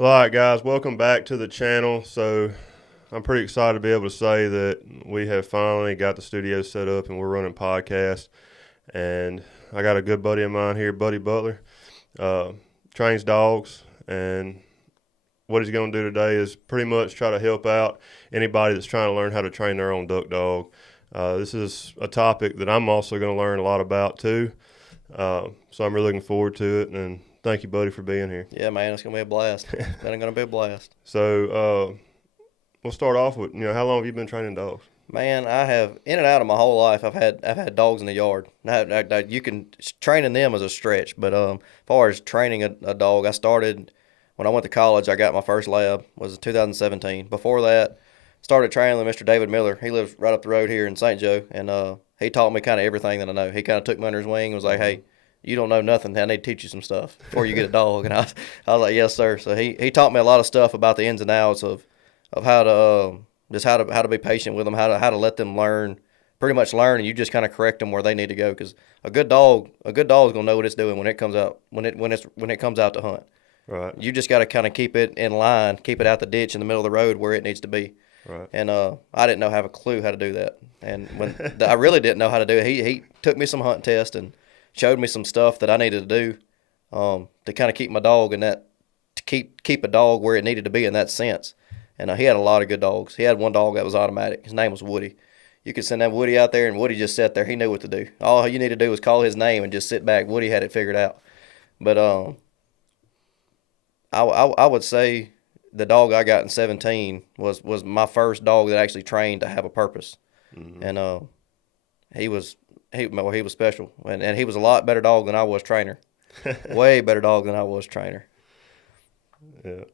All right, guys, welcome back to the channel. So I'm pretty excited to be able to say that we have finally got the studio set up and we're running podcasts. And I got a good buddy of mine here, Buddy Butler, trains dogs. And what he's going to do today is pretty much try to help out anybody that's trying to learn how to train their own duck dog. This is a topic that I'm also going to learn a lot about too. So I'm really looking forward to it. And thank you, buddy, for being here. Yeah, man, it's going to be a blast. It's going to be a blast. So we'll start off with, how long have you been training dogs? Man, I have, in and out of my whole life, I've had dogs in the yard. You can, training them is a stretch, but as far as training a dog, I started, when I went to college, I got my first lab, was 2017. Before that, started training with Mr. David Miller. He lives right up the road here in St. Joe, and he taught me kind of everything that I know. He kind of took me under his wing and was like, hey, you don't know nothing. I need to teach you some stuff before you get a dog. And I was like, yes, sir. So he taught me a lot of stuff about the ins and outs of how to just how to be patient with them, how to let them learn, pretty much learn, and you just kind of correct them where they need to go. Because a good dog's gonna know what it's doing when it comes out when it comes out to hunt. Right. You just got to kind of keep it in line, keep it out the ditch in the middle of the road where it needs to be. Right. And I didn't have a clue how to do that. And when I really didn't know how to do it, he took me some hunt tests and showed me some stuff that I needed to do to kind of keep my dog in that, to keep a dog where it needed to be in that sense. And he had a lot of good dogs. He had one dog that was automatic. His name was Woody. You could send that Woody out there, and Woody just sat there. He knew what to do. All you need to do was call his name and just sit back. Woody had it figured out. But I would say the dog I got in 17 was my first dog that actually trained to have a purpose. Mm-hmm. And he was special, and he was a lot better dog than I was trainer. Way better dog than I was trainer. Yeah.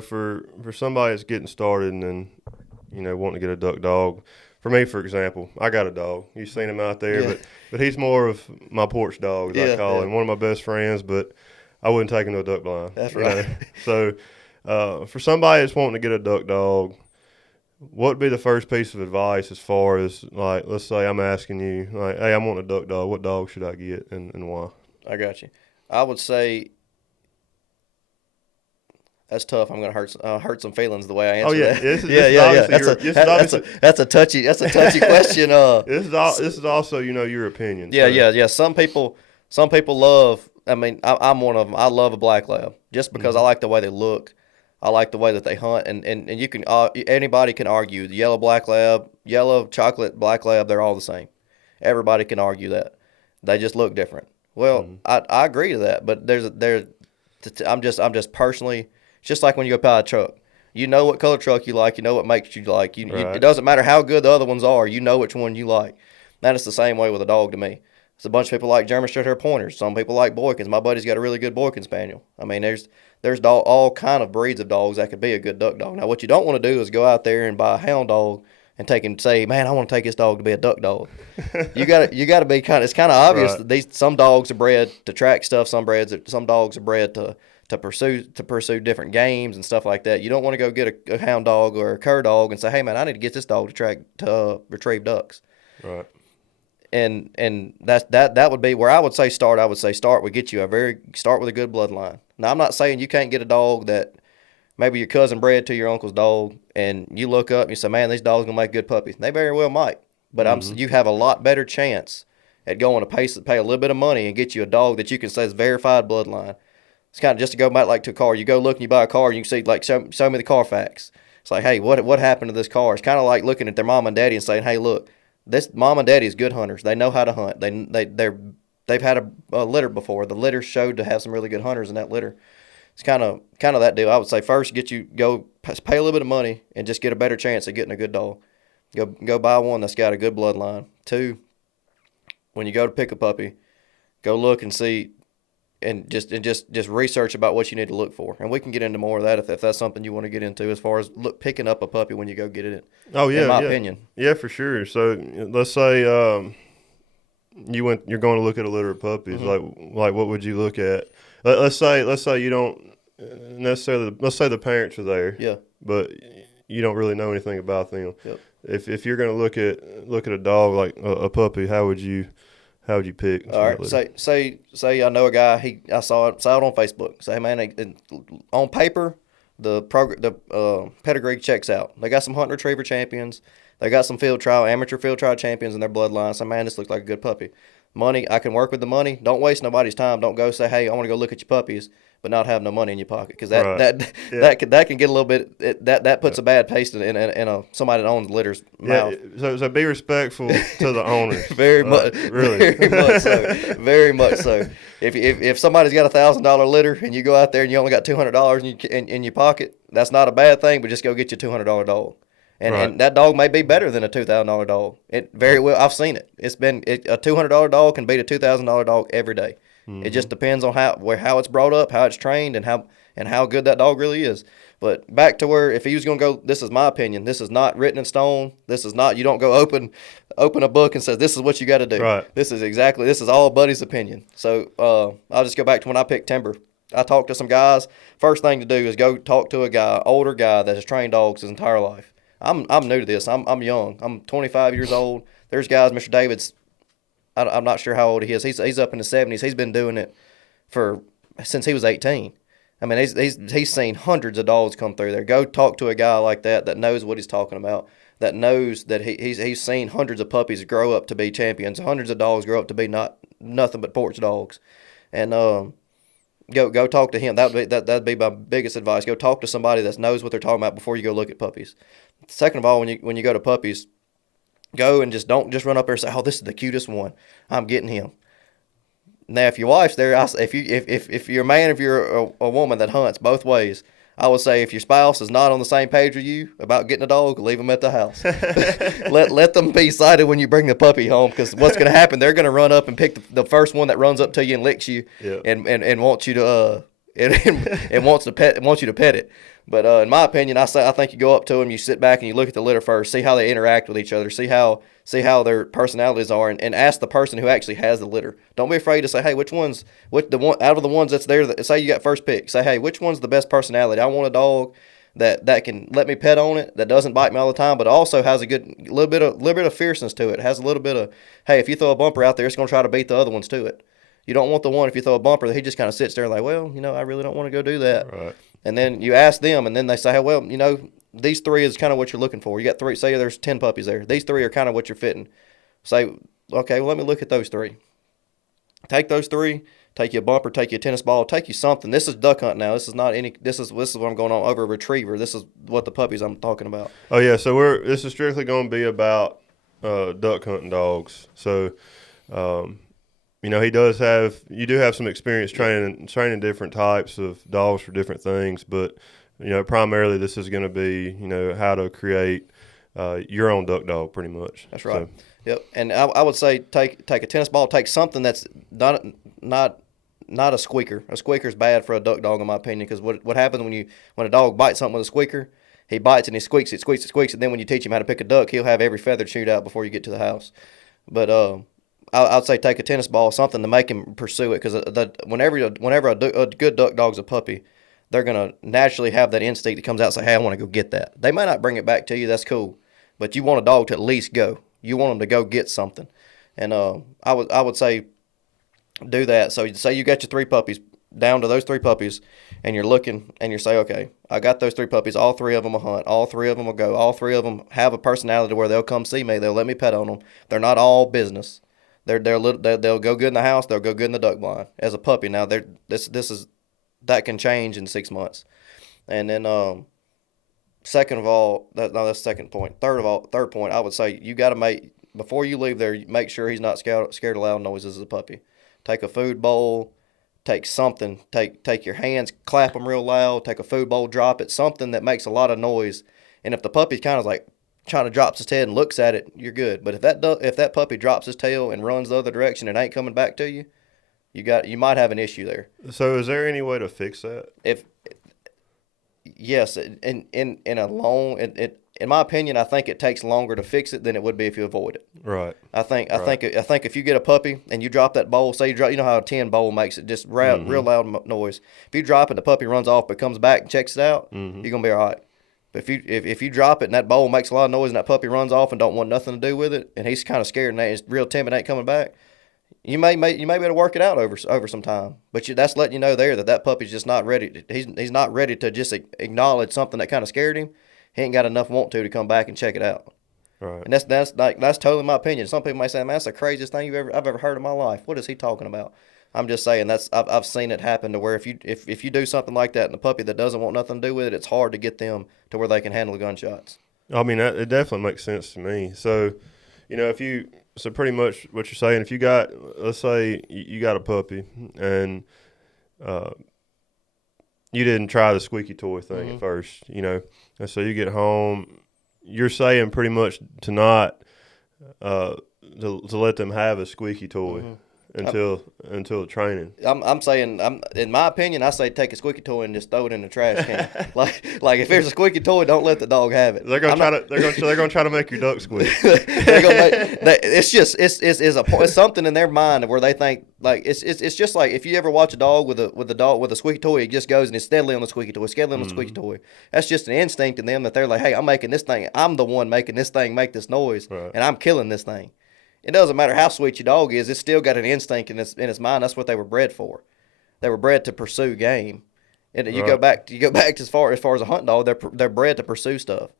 For somebody that's getting started and wanting to get a duck dog, for me, for example, I got a dog. You've seen him out there, Yeah. but he's more of my porch dog, as I call him. One of my best friends, but I wouldn't take him to a duck blind. That's right. So for somebody that's wanting to get a duck dog, what would be the first piece of advice as far as, like, let's say I'm asking you, like, hey, I'm wanting a duck dog. What dog should I get and why? I got you. I would say that's tough. I'm going to hurt some feelings the way I answer that. That's a touchy question. This is also your opinion. Yeah. Some people love. I mean, I'm one of them. I love a black lab just because I like the way they look. I like the way that they hunt, and you can anybody can argue the yellow chocolate black lab, they're all the same. Everybody can argue that they just look different. Well, I agree to that, but I'm just personally, just like when you go buy a truck, you know what color truck you like, you know what makes you like. It doesn't matter how good the other ones are, you know which one you like. That is the same way with a dog to me. It's a bunch of people like German Short Hair Pointers. Some people like Boykins. My buddy's got a really good Boykin Spaniel. I mean, there's all kind of breeds of dogs that could be a good duck dog. Now, what you don't want to do is go out there and buy a hound dog and take him, say, man, I want to take this dog to be a duck dog. you got to be it's kind of obvious that some dogs are bred to track stuff. Some dogs are bred to pursue different games and stuff like that. You don't want to go get a hound dog or a cur dog and say, hey, man, I need to get this dog to retrieve ducks. Right. And that would be where I would say start. I would say start with a good bloodline. Now, I'm not saying you can't get a dog that maybe your cousin bred to your uncle's dog, and you look up and you say, man, these dogs gonna make good puppies. They very well might, but you have a lot better chance at going to pay a little bit of money and get you a dog that you can say is verified bloodline. It's kind of just to go back like to a car. You go look and you buy a car and you can see, like, show me the Carfax. It's like, hey, what happened to this car? It's kind of like looking at their mom and daddy and saying, hey, look, this mom and daddy is good hunters. They know how to hunt. They've had a litter before. The litter showed to have some really good hunters in that litter. It's kind of that deal. I would say first go pay a little bit of money and just get a better chance at getting a good dog. Go buy one that's got a good bloodline. 2, when you go to pick a puppy, go look and see, and just research about what you need to look for. And we can get into more of that if that's something you want to get into as far as picking up a puppy when you go get it. Oh yeah, in my opinion. Yeah, for sure. So let's say you're going to look at a litter of puppies. Like what would you look at? Let's say you don't necessarily. Let's say the parents are there. Yeah. But you don't really know anything about them. Yep. If you're going to look at a dog like a puppy, how would you how would you pick? All right, say I know a guy. I saw it on Facebook. Say, man, on paper, the pedigree checks out. They got some hunting retriever champions. They got some amateur field trial champions in their bloodline. So, man, this looks like a good puppy. Money, I can work with the money. Don't waste nobody's time. Don't go say, hey, I want to go look at your puppies, but not have no money in your pocket, because that can get a little bit. That puts a bad taste in somebody that owns litters' mouth. So be respectful to the owners. Very much, really, very much so, very much so. If somebody's got $1,000 litter and you go out there and you only got $200 in your pocket, that's not a bad thing. But just go get your $200 dog. And that dog may be better than a $2,000 dog. It very well. I've seen it. A $200 dog can beat a $2,000 dog every day. Mm-hmm. It just depends on how it's brought up, how it's trained, and how good that dog really is. But back to where, if he was going to go, this is my opinion. This is not written in stone. This is not. You don't go open a book and say this is what you got to do. Right. This is all Buddy's opinion. So I'll just go back to when I picked timber. I talked to some guys. First thing to do is go talk to older guy that has trained dogs his entire life. I'm new to this. I'm young. I'm 25 years old. There's guys, Mr. David's, I'm not sure how old he is. He's up in the 70s. He's been doing it since he was 18. I mean, he's seen hundreds of dogs come through there. Go talk to a guy like that knows what he's talking about, that knows that he's seen hundreds of puppies grow up to be champions, hundreds of dogs grow up to be nothing but porch dogs. And go talk to him. That'd be my biggest advice. Go talk to somebody that knows what they're talking about before you go look at puppies. Second of all, when you go to puppies, go and don't just run up there and say, "Oh, this is the cutest one. I'm getting him." Now, if your wife's there, if you're a man, if you're a woman that hunts both ways, I would say if your spouse is not on the same page with you about getting a dog, leave them at the house. let them be excited when you bring the puppy home, because what's going to happen? They're going to run up and pick the first one that runs up to you and licks you, and wants you to and wants you to pet it. But in my opinion, I think you go up to them, you sit back and you look at the litter first, see how they interact with each other, see how their personalities are, and ask the person who actually has the litter. Don't be afraid to say, hey, out of the ones that's there, say you got first pick, say, hey, which one's the best personality? I want a dog that can let me pet on it, that doesn't bite me all the time, but also has a good little bit of fierceness to it. It has a little bit of, hey, if you throw a bumper out there, it's going to try to beat the other ones to it. You don't want the one, if you throw a bumper, that he just kind of sits there like, well, I really don't want to go do that. Right. And then you ask them, and then they say, hey, well, these three is kind of what you're looking for. You got three, say there's 10 puppies there. These three are kind of what you're fitting. Say, okay, well, let me look at those three. Take those three, take you a bumper, take you a tennis ball, take you something. This is duck hunt now. This is what I'm going on over a retriever. This is what the puppies I'm talking about. Oh, yeah, so this is strictly going to be about duck hunting dogs. So, you do have some experience training different types of dogs for different things, but primarily this is going to be how to create your own duck dog, pretty much. That's right. So. Yep. And I would say take a tennis ball, take something that's not a squeaker. A squeaker is bad for a duck dog, in my opinion, because what happens when a dog bites something with a squeaker, he bites and he squeaks it, and then when you teach him how to pick a duck, he'll have every feather chewed out before you get to the house. But I'd say take a tennis ball, something to make him pursue it, because whenever a good duck dog's a puppy, they're going to naturally have that instinct that comes out and say, hey, I want to go get that. They might not bring it back to you, that's cool, but you want a dog to at least go. You want them to go get something. And I would say do that. So say you got your 3 puppies, down to those 3 puppies, and you're looking and you say, okay, I got those 3 puppies, all 3 of them will hunt, all 3 of them will go, all 3 of them have a personality where they'll come see me, they'll let me pet on them. They're not all business. They'll go good in the house. They'll go good in the duck blind as a puppy. Now that can change in 6 months. And then second of all, that's the second point. Third point, I would say you got to before you leave there, make sure he's not scared of loud noises as a puppy. Take a food bowl, take something, take your hands, clap them real loud. Take a food bowl, drop it, something that makes a lot of noise. And if the puppy's kind of like trying to drop his head and looks at it, you're good. But if that puppy drops his tail and runs the other direction and ain't coming back to you, you might have an issue there. So is there any way to fix that? Yes, in my opinion, I think it takes longer to fix it than it would be if you avoid it. Right. I think if you get a puppy and you drop that bowl, say you know how a tin bowl makes it just real loud noise. If you drop it, the puppy runs off but comes back and checks it out, you're gonna be all right. But if you drop it and that bowl makes a lot of noise and that puppy runs off and don't want nothing to do with it, and he's kind of scared and he's real timid, ain't coming back, You may be able to work it out over some time, but that's letting you know there that puppy's just not ready. He's not ready to just acknowledge something that kind of scared him. He ain't got enough want to come back and check it out. Right. And that's totally my opinion. Some people may say, "Man, that's the craziest thing I've ever heard in my life." What is he talking about? I'm just saying I've seen it happen to where if you do something like that and the puppy that doesn't want nothing to do with it, it's hard to get them to where they can handle the gunshots. I mean, it definitely makes sense to me. So, so pretty much what you're saying, if you got, let's say you got a puppy and you didn't try the squeaky toy thing at first, and so you get home, you're saying pretty much to not to let them have a squeaky toy until the training. I'm saying, in my opinion, I say take a squeaky toy and just throw it in the trash can. like if there's a squeaky toy, don't let the dog have it. They're gonna try to make your duck squeak. It's something in their mind where they think like it's just like if you ever watch a dog with a squeaky toy, it just goes and it's steadily on the squeaky toy. That's just an instinct in them that they're like, hey, I'm making this thing. I'm the one making this thing make this noise, and I'm killing this thing. It doesn't matter how sweet your dog is; it's still got an instinct in its mind. That's what they were bred for. They were bred to pursue game. And you go back as far as a hunt dog, they're bred to pursue stuff.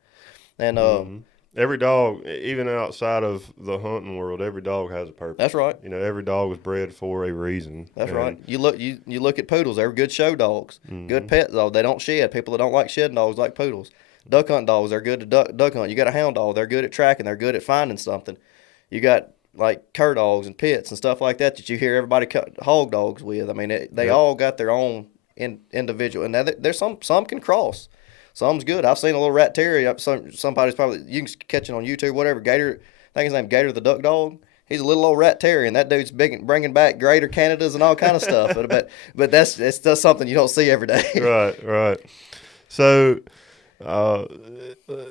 And every dog, even outside of the hunting world, every dog has a purpose. That's right. Every dog was bred for a reason. That's right. You look at poodles; they're good show dogs, good pet dogs. They don't shed. People that don't like shedding dogs like poodles. Duck hunt dogs, they're good to duck hunt. You got a hound dog; they're good at tracking. They're good at finding something. You got like cur dogs and pits and stuff like that you hear everybody cut hog dogs with. I mean, they all got their own individual, and there's some can cross. Some's good. I've seen a little rat terrier. Somebody's probably, you can catch it on YouTube, whatever. Gator, I think his name's Gator the duck dog. He's a little old rat terrier, and that dude's bringing back greater Canadas and all kind of stuff. But that's something you don't see every day. Right. So,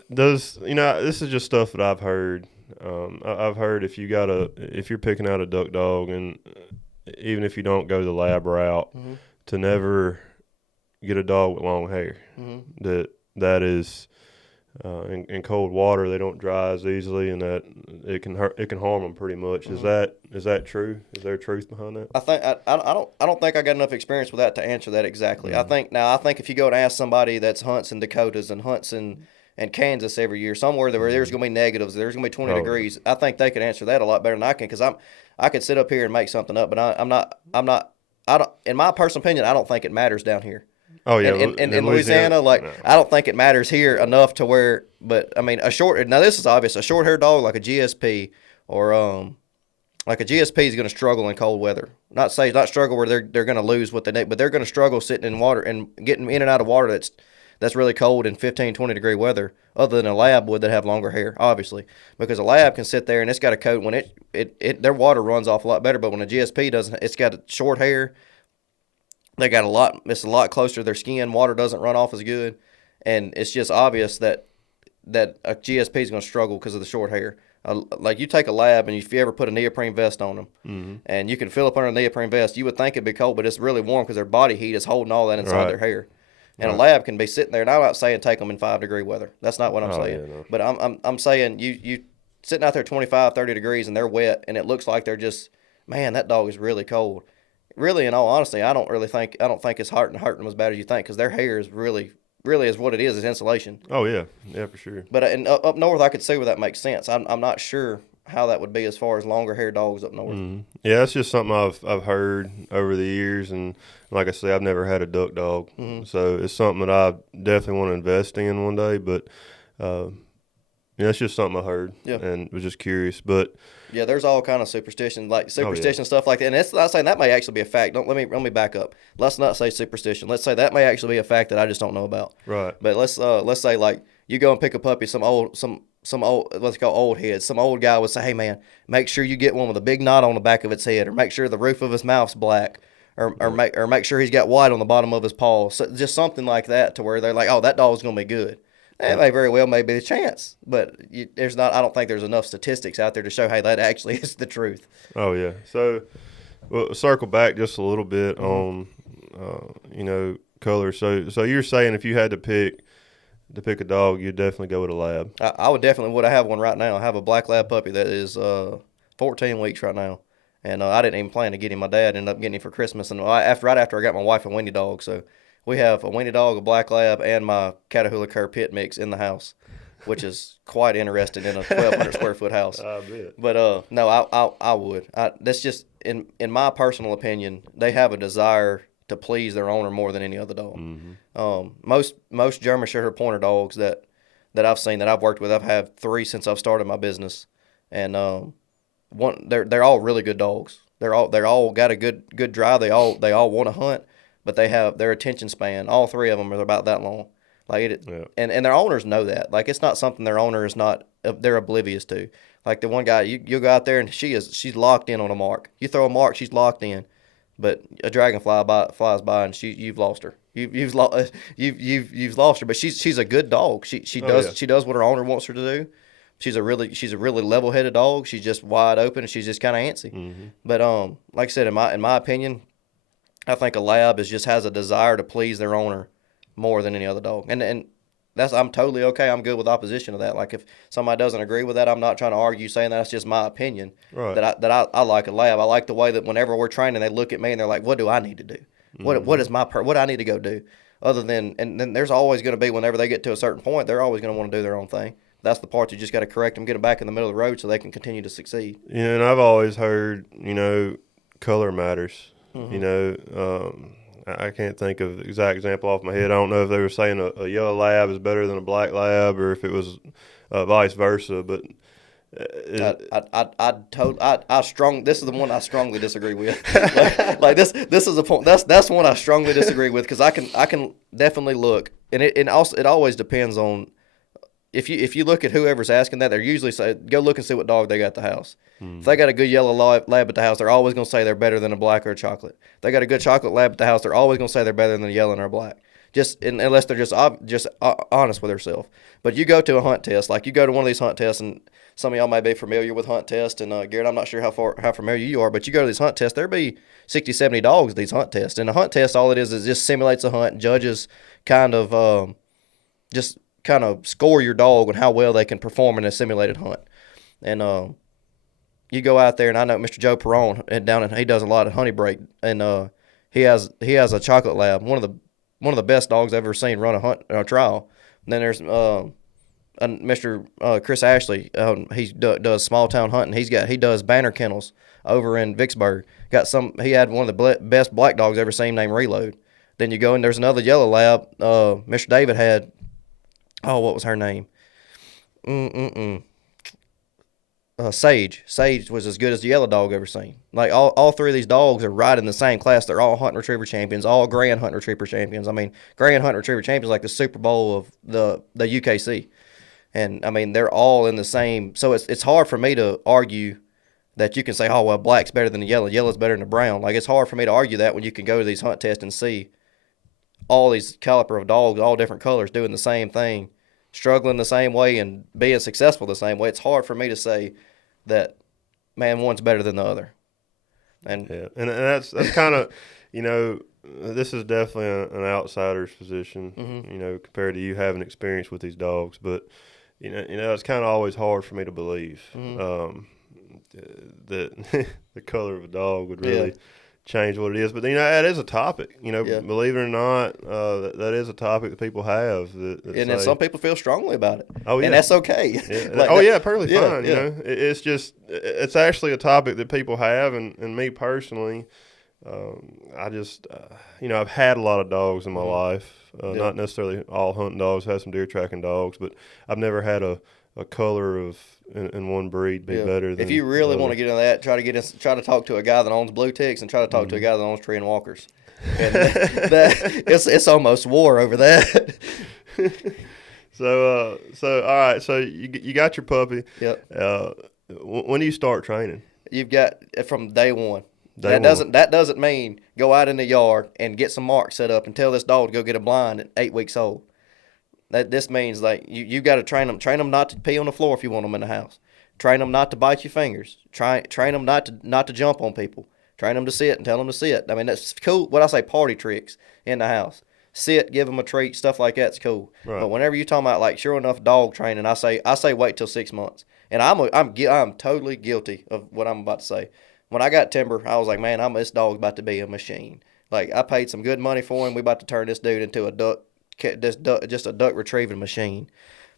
this is just stuff that I've heard. I've heard if you're picking out a duck dog, and even if you don't go the lab route, to never get a dog with long hair. That is in cold water, they don't dry as easily, and that it can harm them pretty much. Is that true? Is there truth behind that? I don't think I got enough experience with that to answer that exactly. I think if you go and ask somebody that's hunts in Dakotas and hunts in Kansas every year, somewhere there's going to be negatives, there's going to be 20 degrees. I think they could answer that a lot better than I can, because I could sit up here and make something up, but I don't. In my personal opinion, I don't think it matters down here. Oh yeah, in Louisiana, no. I don't think it matters here enough to where. But I mean, now this is obvious. A short-haired dog like a GSP or like a GSP is going to struggle in cold weather. Not struggle where they're going to lose what they need, but they're going to struggle sitting in water and getting in and out of water that's really cold in 15, 20 degree weather, other than a lab would that have longer hair, obviously. Because a lab can sit there and it's got a coat when their water runs off a lot better, but when a GSP doesn't, it's got short hair. They got it's a lot closer to their skin. Water doesn't run off as good. And it's just obvious that a GSP is going to struggle because of the short hair. Like you take a lab, and if you ever put a neoprene vest on them, and you can fill up under a neoprene vest, you would think it'd be cold, but it's really warm because their body heat is holding all that inside their hair. And a lab can be sitting there, and I'm not saying take them in 5 degree weather. That's not what I'm saying. Yeah, no. But I'm saying you sitting out there 25, 30 degrees, and they're wet, and it looks like they're just, man, that dog is really cold. Really, in all honesty, I don't think it's hurting them as bad as you think, because their hair is really is what it is insulation. Oh yeah, for sure. But up north, I could see where that makes sense. I'm not sure how that would be as far as longer hair dogs up north. Yeah, that's just something I've heard over the years, and like I say, I've never had a duck dog, so it's something that I definitely want to invest in one day. But it's just something I heard, and was just curious. But yeah, there's all kind of superstition stuff like that, and it's not saying that may actually be a fact. Let me back up. Let's not say superstition. Let's say that may actually be a fact that I just don't know about. Right. But let's say like you go and pick a puppy, some old what's called old heads. Some old guy would say, "Hey man, make sure you get one with a big knot on the back of its head, or make sure the roof of his mouth's black, or make sure he's got white on the bottom of his paw." So just something like that, to where they're like, "Oh, that dog's gonna be good." That may very well be the chance, but there's not. I don't think there's enough statistics out there to show, hey, that actually is the truth. Oh yeah. So, we'll circle back just a little bit on, color. So you're saying if you had to pick a dog, you'd definitely go with a lab. I would definitely. I have one right now. I have a black lab puppy that is 14 weeks right now, And I didn't even plan to get him. My dad ended up getting him for Christmas, and right after I got my wife a Winnie dog, so we have a Winnie dog, a black lab, and my Catahoula Cur pit mix in the house, which is quite interesting in a 1,200 square foot house. I bet. But no, I would. That's just in my personal opinion. They have a desire to please their owner more than any other dog. Most German Shepherd Pointer dogs that I've seen, that I've worked with, I've had 3 since I've started my business, and they're all really good dogs. They're all got a good drive. They all want to hunt, but they have their attention span. All 3 of them are about that long. And their owners know that. Like, it's not something their owner is not, they're oblivious to. Like the one guy, you go out there and she's locked in on a mark. You throw a mark, she's locked in. But a dragonfly flies by and you've lost her. You've lost her. But she's a good dog. She does what her owner wants her to do. She's a really level-headed dog. She's just wide open and she's just kind of antsy. But like I said, in my opinion, I think a lab just has a desire to please their owner more than any other dog. And I'm totally okay. I'm good with opposition to that. Like, if somebody doesn't agree with that, I'm not trying to argue saying that's just my opinion. Right. That I like a lab. I like the way that whenever we're training, they look at me and they're like, what do I need to do? What do I need to go do? Other than, and then there's always going to be, whenever they get to a certain point, they're always going to want to do their own thing. That's the part you just got to correct them, get them back in the middle of the road so they can continue to succeed. Yeah, and I've always heard, color matters. I can't think of the exact example off my head. I don't know if they were saying a yellow lab is better than a black lab, or if it was vice versa. But this is the one I strongly disagree with. This is a point. That's one I strongly disagree with, because I can definitely look, and it always depends on. If you look at whoever's asking that, they're usually say, go look and see what dog they got at the house. If they got a good yellow lab at the house, they're always going to say they're better than a black or a chocolate. If they got a good chocolate lab at the house, they're always going to say they're better than a yellow or a black. Unless they're just honest with themselves. But you go to a hunt test, like you go to one of these hunt tests, and some of y'all may be familiar with hunt tests, and Garrett, I'm not sure how familiar you are, but you go to these hunt tests, there'll be 60, 70 dogs at these hunt tests. And a hunt test, all it is just simulates a hunt. Judges kind of score your dog on how well they can perform in a simulated hunt. And you go out there, and I know Mr. Joe Perron he does a lot of honey break, and he has a chocolate lab, one of the best dogs I've ever seen run a trial. And then there's Mr. Chris Ashley. He does small town hunting. He does banner kennels over in Vicksburg. He had one of the best black dogs I've ever seen, named Reload. Then you go, and there's another yellow lab. Mr. David had. Oh, what was her name? Sage. Sage was as good as the yellow dog I've ever seen. Like, all 3 of these dogs are right in the same class. They're all hunt and retriever champions, all grand hunt and retriever champions. I mean, grand hunt and retriever champions, like the Super Bowl of the UKC. And, I mean, they're all in the same. So it's hard for me to argue that you can say, oh, well, black's better than the yellow. Yellow's better than the brown. Like, it's hard for me to argue that when you can go to these hunt tests and see all these caliber of dogs, all different colors, doing the same thing, struggling the same way and being successful the same way. It's hard for me to say that, man, one's better than the other. And that's kind of, this is definitely an outsider's position, compared to you having experience with these dogs. But, it's kind of always hard for me to believe that the color of a dog would really change what it is. But that is a topic. Believe it or not, that is a topic that people have. And some people feel strongly about it. Oh yeah, and that's okay. Yeah. Perfectly fine. It's just it's actually a topic that people have, and me personally, I just I've had a lot of dogs in my life. Not necessarily all hunting dogs. I've had some deer tracking dogs, but I've never had a color of in one breed be better than. If you really want to get into that, try to talk to a guy that owns blue ticks, and try to talk to a guy that owns tree and walkers. And it's almost war over that. So all right. So you got your puppy. Yep. When do you start training? You've got from day one. That doesn't mean go out in the yard and get some marks set up and tell this dog to go get a blind at 8 weeks old. This means, like, you got to train them not to pee on the floor if you want them in the house. Train them not to bite your fingers. Train them not to jump on people. Train them to sit and tell them to sit. I mean, that's cool. What I say, party tricks in the house. Sit, give them a treat, stuff like that's cool. Right. But whenever you're talking about, like, sure enough dog training, I say wait till 6 months. And I'm totally guilty of what I'm about to say. when I got Timber, I was like, man, this dog's about to be a machine. Like, I paid some good money for him. We about to turn this dude into just a duck retrieving machine.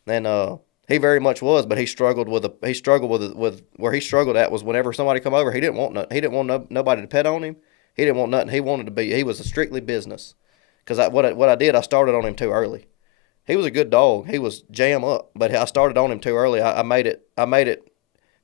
And he very much was, but he struggled with where he struggled at was whenever somebody come over, he didn't want nobody to pet on him. He didn't want nothing. He was a strictly business. Because what I did, I started on him too early. He was a good dog. He was jam up, but I started on him too early. I made it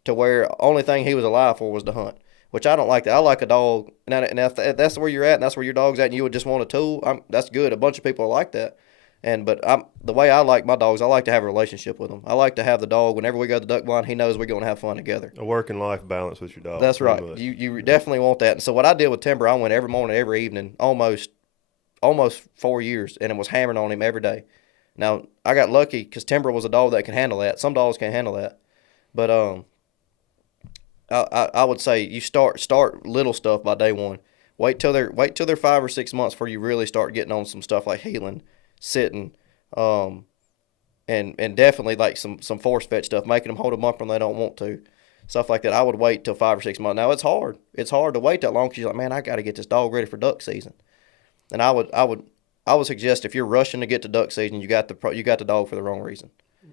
to where only thing he was alive for was to hunt, which I don't like that. I like a dog, and if that's where you're at, and that's where your dog's at, and you would just want a tool, that's good. A bunch of people are like that. But the way I like my dogs, I like to have a relationship with them. I like to have the dog, whenever we go to the duck blind, he knows we're going to have fun together. A working life balance with your dog. That's right. You definitely want that. And so what I did with Timber, I went every morning, every evening, almost 4 years, and it was hammering on him every day. Now, I got lucky because Timber was a dog that can handle that. Some dogs can't handle that. But I would say you start little stuff by day one. Wait till they're 5 or 6 months before you really start getting on some stuff like heeling, sitting, and definitely like some force fetch stuff, making them hold a bumper when they don't want to, stuff like that. I would wait till 5 or 6 months. Now it's hard. It's hard to wait that long because you're like, man, I got to get this dog ready for duck season. And I would suggest if you're rushing to get to duck season, you got the dog for the wrong reason.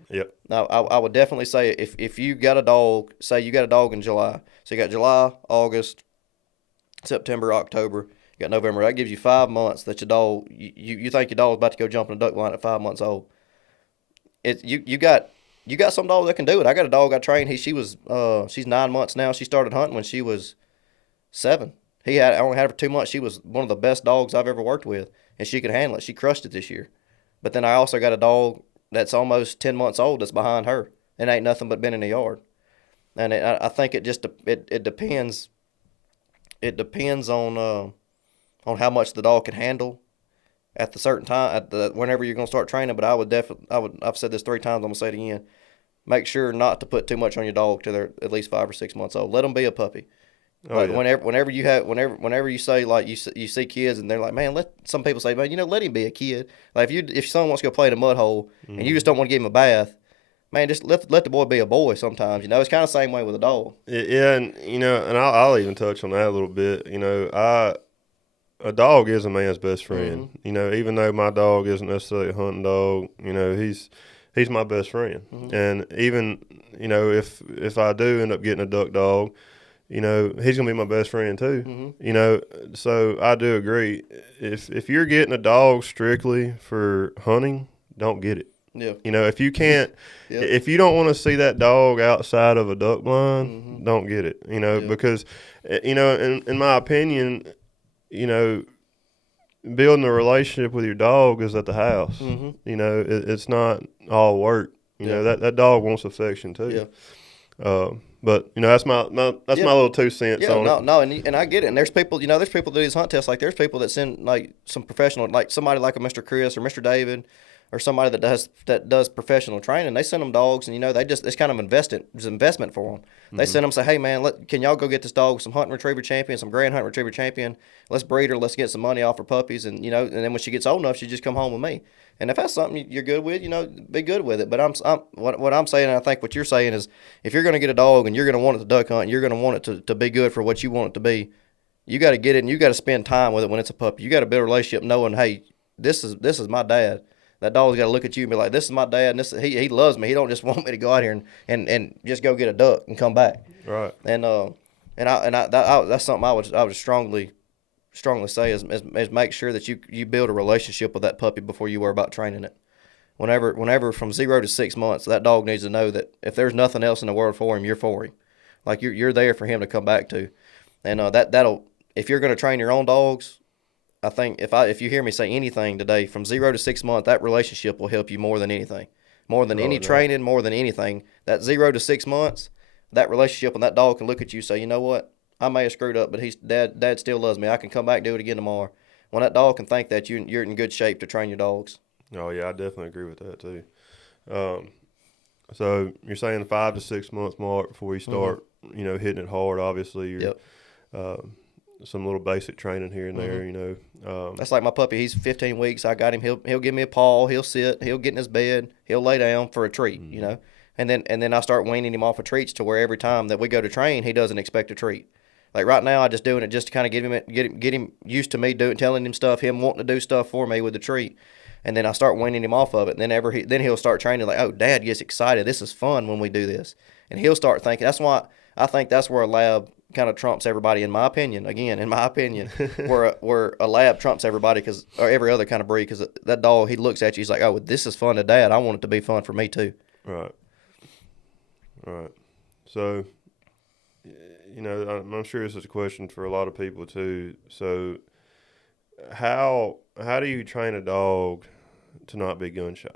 Yep. Now I would definitely say if you got a dog, say you got a dog in July, so you got July, August, September, October. You got November. That gives you 5 months that your dog, you think your dog's about to go jump in a duck blind at 5 months old. You got some dogs that can do it. I got a dog I trained. She's 9 months now. She started hunting when she was 7. I only had her for 2 months. She was one of the best dogs I've ever worked with, and she could handle it. She crushed it this year. But then I also got a dog that's almost 10 months old that's behind her, and ain't nothing but been in the yard. And I think it depends. It depends on how much the dog can handle at the certain time, whenever you're gonna start training. But I've said this 3 times. I'm gonna say it again. Make sure not to put too much on your dog till they're at least 5 or 6 months old. Let them be a puppy. Like whenever you say, like, you see kids and they're like, man, some people say, man, let him be a kid. Like if someone wants to go play in a mud hole and you just don't want to give him a bath, man, just let the boy be a boy sometimes. It's kind of the same way with a dog. Yeah, and and I'll even touch on that a little bit. A dog is a man's best friend. Mm-hmm. Even though my dog isn't necessarily a hunting dog, he's my best friend. Mm-hmm. And even if I do end up getting a duck dog, he's gonna be my best friend too. Mm-hmm. So I do agree. If you're getting a dog strictly for hunting, don't get it. Yeah. If you can't, Yep. if you don't want to see that dog outside of a duck blind, Mm-hmm. don't get it. Yep. Because in my opinion, building a relationship with your dog is at the house. Mm-hmm. It's not all work. That dog wants affection too. Yeah. But that's my little 2 cents on it. No, and I get it. And there's people that do these hunt tests. Like there's people that send like some professional, like somebody like a Mr. Chris or Mr. David, or somebody that does professional training. They send them dogs, and it's kind of investment for them. They send them, say, hey man, can y'all go get this dog some hunting retriever champion, some grand hunting retriever champion? Let's breed her. Let's get some money off her puppies, and and then when she gets old enough, she just come home with me. And if that's something you're good with, be good with it. But what I'm saying, and I think what you're saying is, if you're going to get a dog and you're going to want it to duck hunt, and you're going to want it to be good for what you want it to be, you got to get it, and you got to spend time with it when it's a puppy. You got to build a relationship knowing, hey, this is my dad. That dog's got to look at you and be like, this is my dad, and he loves me. He don't just want me to go out here and just go get a duck and come back. Right. And that's something I would strongly say is make sure that you build a relationship with that puppy before you worry about training it. Whenever from 0 to 6 months, that dog needs to know that if there's nothing else in the world for him, you're for him. Like you're there for him to come back to. And that'll, if you're going to train your own dogs, I think if you hear me say anything today, from 0 to 6 months, that relationship will help you more than anything. More than any training, more than anything. That 0 to 6 months, that relationship, and that dog can look at you and say, you know what? I may have screwed up, but dad still loves me. I can come back and do it again tomorrow. When that dog can think that, you're in good shape to train your dogs. Oh, yeah, I definitely agree with that too. So you're saying the 5 to 6 month mark before you start, hitting it hard. Obviously, you're some little basic training here and there. That's like my puppy. He's 15 weeks. I got him. He'll give me a paw. He'll sit. He'll get in his bed. He'll lay down for a treat. And then I start weaning him off of treats to where every time that we go to train, he doesn't expect a treat. Like right now, I just doing it just to kind of get him used to me telling him stuff, him wanting to do stuff for me with the treat, and then I start weaning him off of it. And then he'll start training like, oh, Dad gets excited. This is fun when we do this, and he'll start thinking. That's why I think that's where a lab kind of trumps everybody, in my opinion. Again, in my opinion, where a lab trumps everybody or every other kind of breed, because that dog, he looks at you, he's like, oh, this is fun to Dad. I want it to be fun for me too. Right. So, I'm sure this is a question for a lot of people too. So, how do you train a dog to not be gun shy?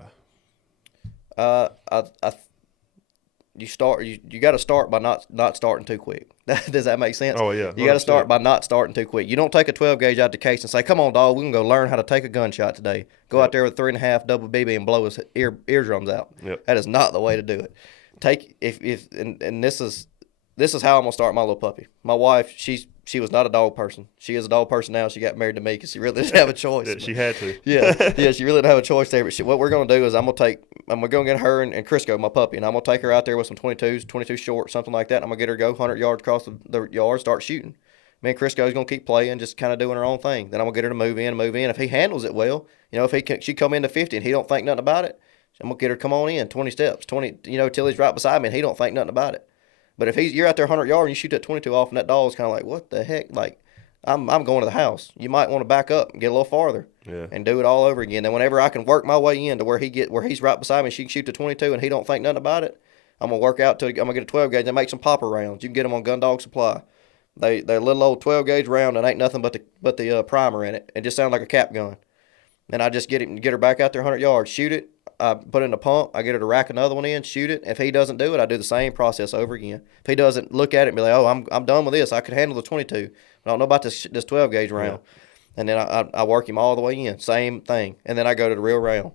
You got to start by not starting too quick. Does that make sense? Oh yeah. 100%. You got to start by not starting too quick. You don't take a 12 gauge out the case and say, "Come on, dog, we're gonna go learn how to take a gunshot today." Go out there with 3.5 double BB and blow his eardrums out. Yep. That is not the way to do it. This is how I'm gonna start my little puppy. My wife, she was not a dog person. She is a dog person now. She got married to me because she really didn't have a choice. Yeah, she had to. Yeah, she really didn't have a choice there. But what we're gonna do is I'm gonna go get her and Crisco, my puppy, and I'm gonna take her out there with some 22s, 22 short, something like that. And I'm gonna get her to go 100 yards across the yard, start shooting. Me and Crisco's gonna keep playing, just kind of doing her own thing. Then I'm gonna get her to move in. If he handles it well, if she come into 50 and he don't think nothing about it, I'm gonna get her to come on in 20 steps, 20, till he's right beside me and he don't think nothing about it. But if you're out there 100 yards and you shoot that 22 off and that dog's kind of like, what the heck? Like, I'm going to the house. You might want to back up and get a little farther and do it all over again. Then whenever I can work my way in to where he's right beside me and she can shoot the 22 and he don't think nothing about it, I'm going to work out I'm going to get a 12 gauge and make some popper rounds. You can get them on Gun Dog Supply. They're a little old 12 gauge round and ain't nothing but the primer in it. It just sounds like a cap gun. And I just get her back out there 100 yards, shoot it. I put it in a pump. I get her to rack another one in, shoot it. If he doesn't do it, I do the same process over again. If he doesn't look at it and be like, oh, I'm done with this. I could handle the 22. I don't know about this 12 gauge round. Yeah. And then I work him all the way in. Same thing. And then I go to the real round.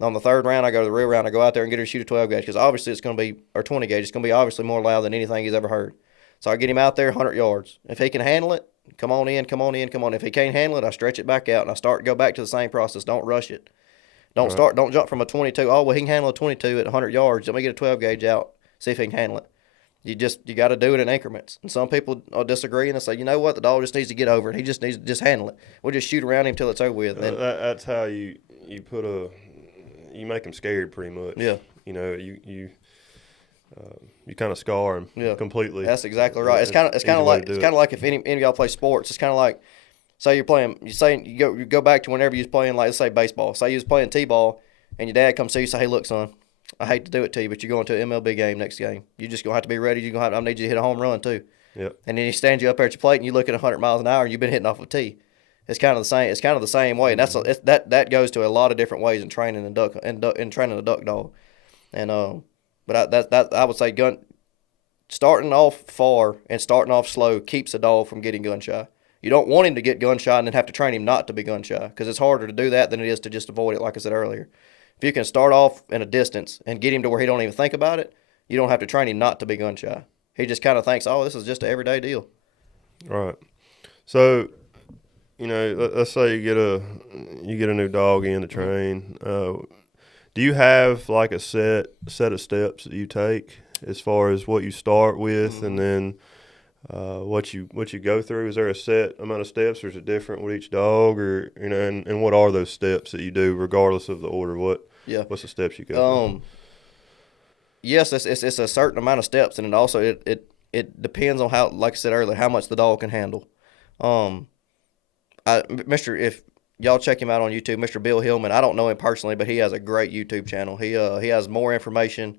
On the third round, I go to the real round. I go out there and get her to shoot a 12 gauge because obviously it's going to be, or 20 gauge, it's going to be obviously more loud than anything he's ever heard. So I get him out there 100 yards. If he can handle it, come on in. If he can't handle it, I stretch it back out and I go back to the same process. Don't rush it. Don't jump from a 22. Oh, well, he can handle a 22 at 100 yards. Let me get a 12 gauge out, see if he can handle it. You got to do it in increments. And some people disagree and they say, you know what, the dog just needs to get over it. He just needs to just handle it. We'll just shoot around him till it's over with. Then that's how you you make him scared pretty much. Yeah. You kind of scar him completely. That's exactly right. It's kind of like if any of y'all play sports. It's kind of like, say you go back to whenever you was playing, like, let's say baseball. Say you was playing T-ball and your dad comes to you and say, hey, look, son, I hate to do it to you, but you're going to an MLB game next game. You're just going to have to be ready. I need you to hit a home run too. Yep. And then he stands you up there at your plate and you look at 100 miles an hour and you've been hitting off a tee. It's kind of the same. It's kind of the same way, and that goes to a lot of different ways in training training a duck dog. And I would say starting off far and starting off slow keeps a dog from getting gun shy. You don't want him to get gun shy and then have to train him not to be gun shy, because it's harder to do that than it is to just avoid it, like I said earlier. If you can start off in a distance and get him to where he don't even think about it, you don't have to train him not to be gun shy. He just kind of thinks, oh, this is just an everyday deal. Right. So, let's say you get a new dog in to train. Do you have like a set of steps that you take as far as what you start with, and then what you go through? Is there a set amount of steps, or is it different with each dog, or and what are those steps that you do regardless of the order? What's the steps you go through? Yes, it's a certain amount of steps, and it also it depends on how, like I said earlier, how much the dog can handle. If y'all check him out on YouTube, Mr. Bill Hillman. I don't know him personally, but he has a great YouTube channel. He has more information,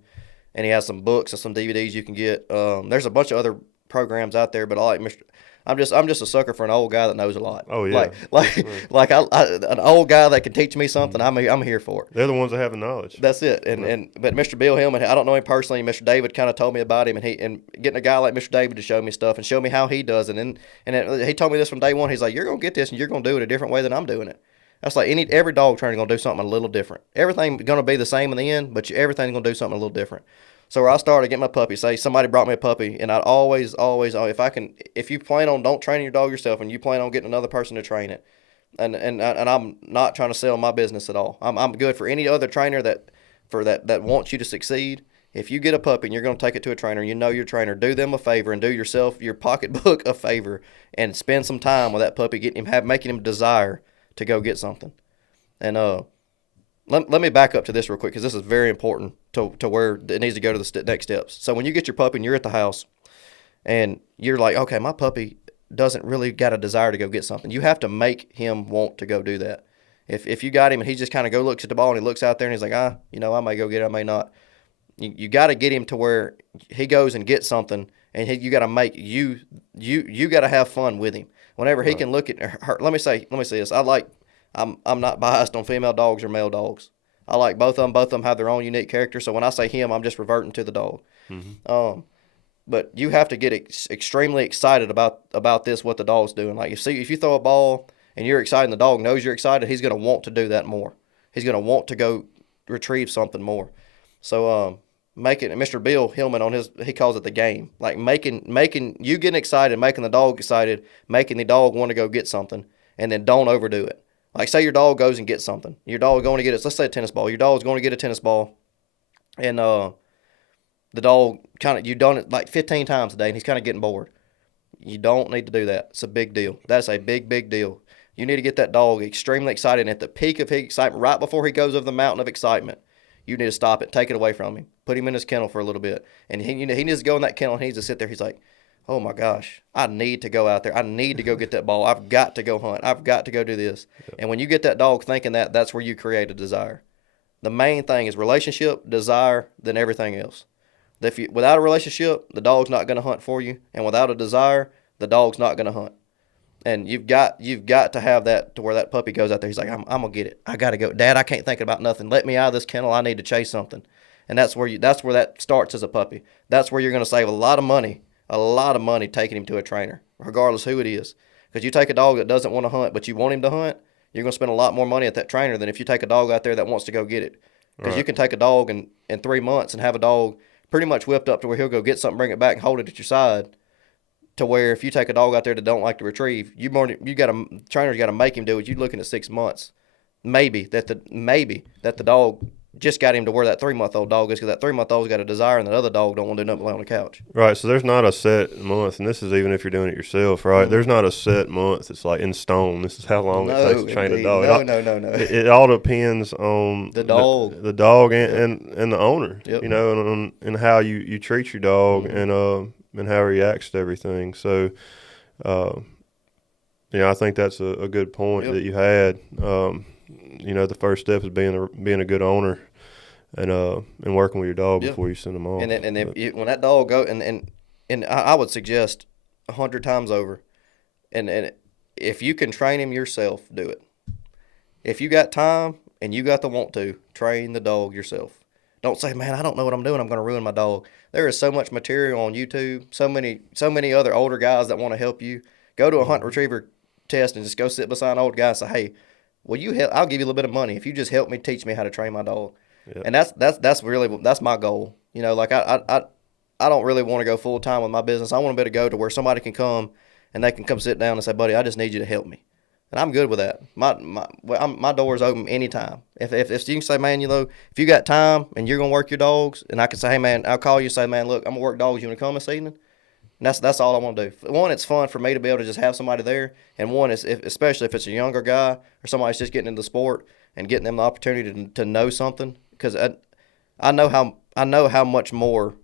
and he has some books and some DVDs you can get. There's a bunch of other programs out there, but I like Mr. I'm just a sucker for an old guy that knows a lot. Oh yeah, like an old guy that can teach me something. I'm here for it. They're the ones that have the knowledge. That's it. But Mr. Bill Hillman, I don't know him personally. Mr. David kind of told me about him, and getting a guy like Mr. David to show me stuff and show me how he does it, and he told me this from day one. He's like, you're gonna get this, and you're gonna do it a different way than I'm doing it. That's like every dog trainer gonna do something a little different. Everything's gonna be the same in the end, but everything's gonna do something a little different. So where I started getting my puppy, say somebody brought me a puppy, and I'd always, if you plan on don't training your dog yourself, and you plan on getting another person to train it, and I'm not trying to sell my business at all. I'm good for any other trainer that wants you to succeed. if you get a puppy and you're going to take it to a trainer, you know your trainer, do them a favor and do yourself, your pocketbook, a favor, and spend some time with that puppy, making him desire to go get something. And let me back up to this real quick, because this is very important to where it needs to go to the next steps. So when you get your puppy and you're at the house and you're like, okay, my puppy doesn't really got a desire to go get something, you have to make him want to go do that. If you got him and he just kind of looks at the ball and he looks out there and he's like, I may go get it, I may not. You got to get him to where he goes and gets something, and you got to make you got to have fun with him. Whenever he can look at her, let me say this. I'm not biased on female dogs or male dogs. I like both of them. Both of them have their own unique character. So when I say him, I'm just reverting to the dog. Mm-hmm. But you have to get extremely excited about this, what the dog's doing. Like if you throw a ball and you're excited and the dog knows you're excited, he's going to want to do that more. He's going to want to go retrieve something more. So making Mr. Bill Hillman he calls it the game. Like making you getting excited, making the dog excited, making the dog want to go get something, and then don't overdo it. Like say your dog goes and gets something. Your dog going to get it. Let's say a tennis ball. Your dog's going to get a tennis ball, and the dog you've done it like 15 times a day, and he's kind of getting bored. You don't need to do that. It's a big deal. That's a big, big deal. You need to get that dog extremely excited, and at the peak of his excitement, right before he goes over the mountain of excitement, you need to stop it, take it away from him, put him in his kennel for a little bit. And he needs to go in that kennel, and he needs to sit there. He's like, oh my gosh, I need to go out there. I need to go get that ball. I've got to go hunt. I've got to go do this. Yep. And when you get that dog thinking that, that's where you create a desire. The main thing is relationship, desire, then everything else. Without a relationship, the dog's not going to hunt for you. And without a desire, the dog's not going to hunt. And you've got to have that to where that puppy goes out there. He's like, I'm going to get it. I got to go. Dad, I can't think about nothing. Let me out of this kennel. I need to chase something. And that's where that starts as a puppy. That's where you're going to save a lot of money taking him to a trainer, regardless who it is. Because you take a dog that doesn't want to hunt, but you want him to hunt, you're going to spend a lot more money at that trainer than if you take a dog out there that wants to go get it. Because you can take a dog in 3 months and have a dog pretty much whipped up to where he'll go get something, bring it back, and hold it at your side. To where if you take a dog out there that don't like to retrieve, trainer's got to make him do it. You're looking at 6 months, maybe that the dog just got him to where that 3-month-old dog is, because that 3-month-old's got a desire and that other dog don't want to do nothing but lay on the couch. Right. So there's not a set month, and this is even if you're doing it yourself, right? Mm-hmm. There's not a set month. It's like in stone. This is how long it takes to train a dog. No. It all depends on the dog, the dog and the owner. Yep. And how you treat your dog, mm-hmm. and how he reacts to everything. So, I think that's a good point that you had. The first step is being a good owner and working with your dog before you send them off. And when that dog go and I would suggest 100 times over, and if you can train him yourself, do it. If you got time and you got the want to, train the dog yourself. Don't say, man, I don't know what I'm doing. I'm going to ruin my dog. There is so much material on YouTube. So many other older guys that want to help you. Go to a hunt retriever test and just go sit beside an old guy and say, hey, will you help? I'll give you a little bit of money if you just help me teach me how to train my dog. Yep. And that's my goal. Like I don't really want to go full time with my business. I want to be able to go to where somebody can come and they can come sit down and say, buddy, I just need you to help me. And I'm good with that. My door is open anytime. If you can say, man, if you got time and you're gonna work your dogs, and I can say, hey man, I'll call you and say, man, look, I'm gonna work dogs. You wanna come this evening? And that's all I want to do. One, it's fun for me to be able to just have somebody there, and one is especially if it's a younger guy or somebody's just getting into the sport and getting them the opportunity to know something, because I know how much more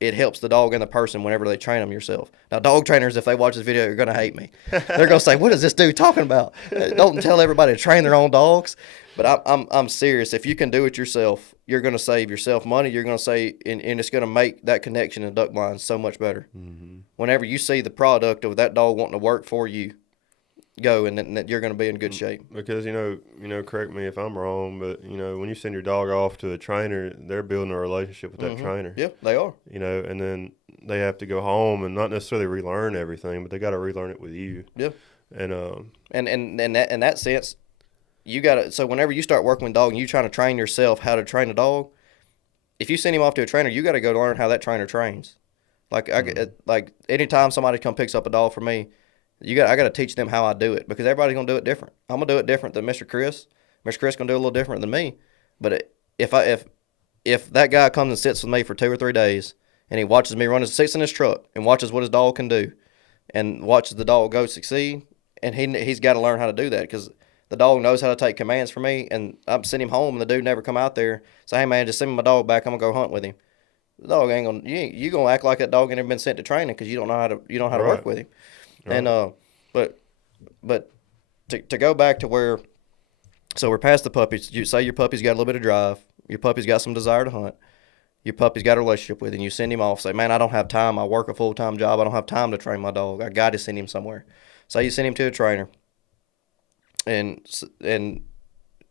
it helps the dog and the person whenever they train them yourself. Now, dog trainers, if they watch this video, are going to hate me. They're going to say, what is this dude talking about? Don't tell everybody to train their own dogs. But I'm serious. If you can do it yourself, you're going to save yourself money. You're going to save, and it's going to make that connection in duck blinds so much better. Mm-hmm. Whenever you see the product of that dog wanting to work for you, go, and then you're going to be in good shape. Because, correct me if I'm wrong, but, when you send your dog off to a trainer, they're building a relationship with that mm-hmm. trainer. Yeah, they are. And then they have to go home and not necessarily relearn everything, but they got to relearn it with you. Yeah. And in that sense, you got to, so whenever you start working with a dog and you're trying to train yourself how to train a dog, if you send him off to a trainer, you got to go learn how that trainer trains. Like, like anytime somebody picks up a dog for me, I got to teach them how I do it, because everybody's going to do it different. I'm going to do it different than Mr. Chris. Mr. Chris going to do it a little different than me. But if if that guy comes and sits with me for 2 or 3 days and he watches me run, sits in his truck and watches what his dog can do and watches the dog go succeed, and he's got to learn how to do that, because the dog knows how to take commands from me, and I'm sending him home and the dude never come out there say, hey man, just send me my dog back, I'm gonna go hunt with him. The dog ain't gonna, you gonna act like that dog ain't never been sent to training because you don't know how to work with him. Right. And but to go back to where, so we're past the puppies. You say your puppy's got a little bit of drive, your puppy's got some desire to hunt, your puppy's got a relationship with you, and you send him off. Say, man, I don't have time. I work a full-time job. I don't have time to train my dog. I got to send him somewhere. So you send him to a trainer, and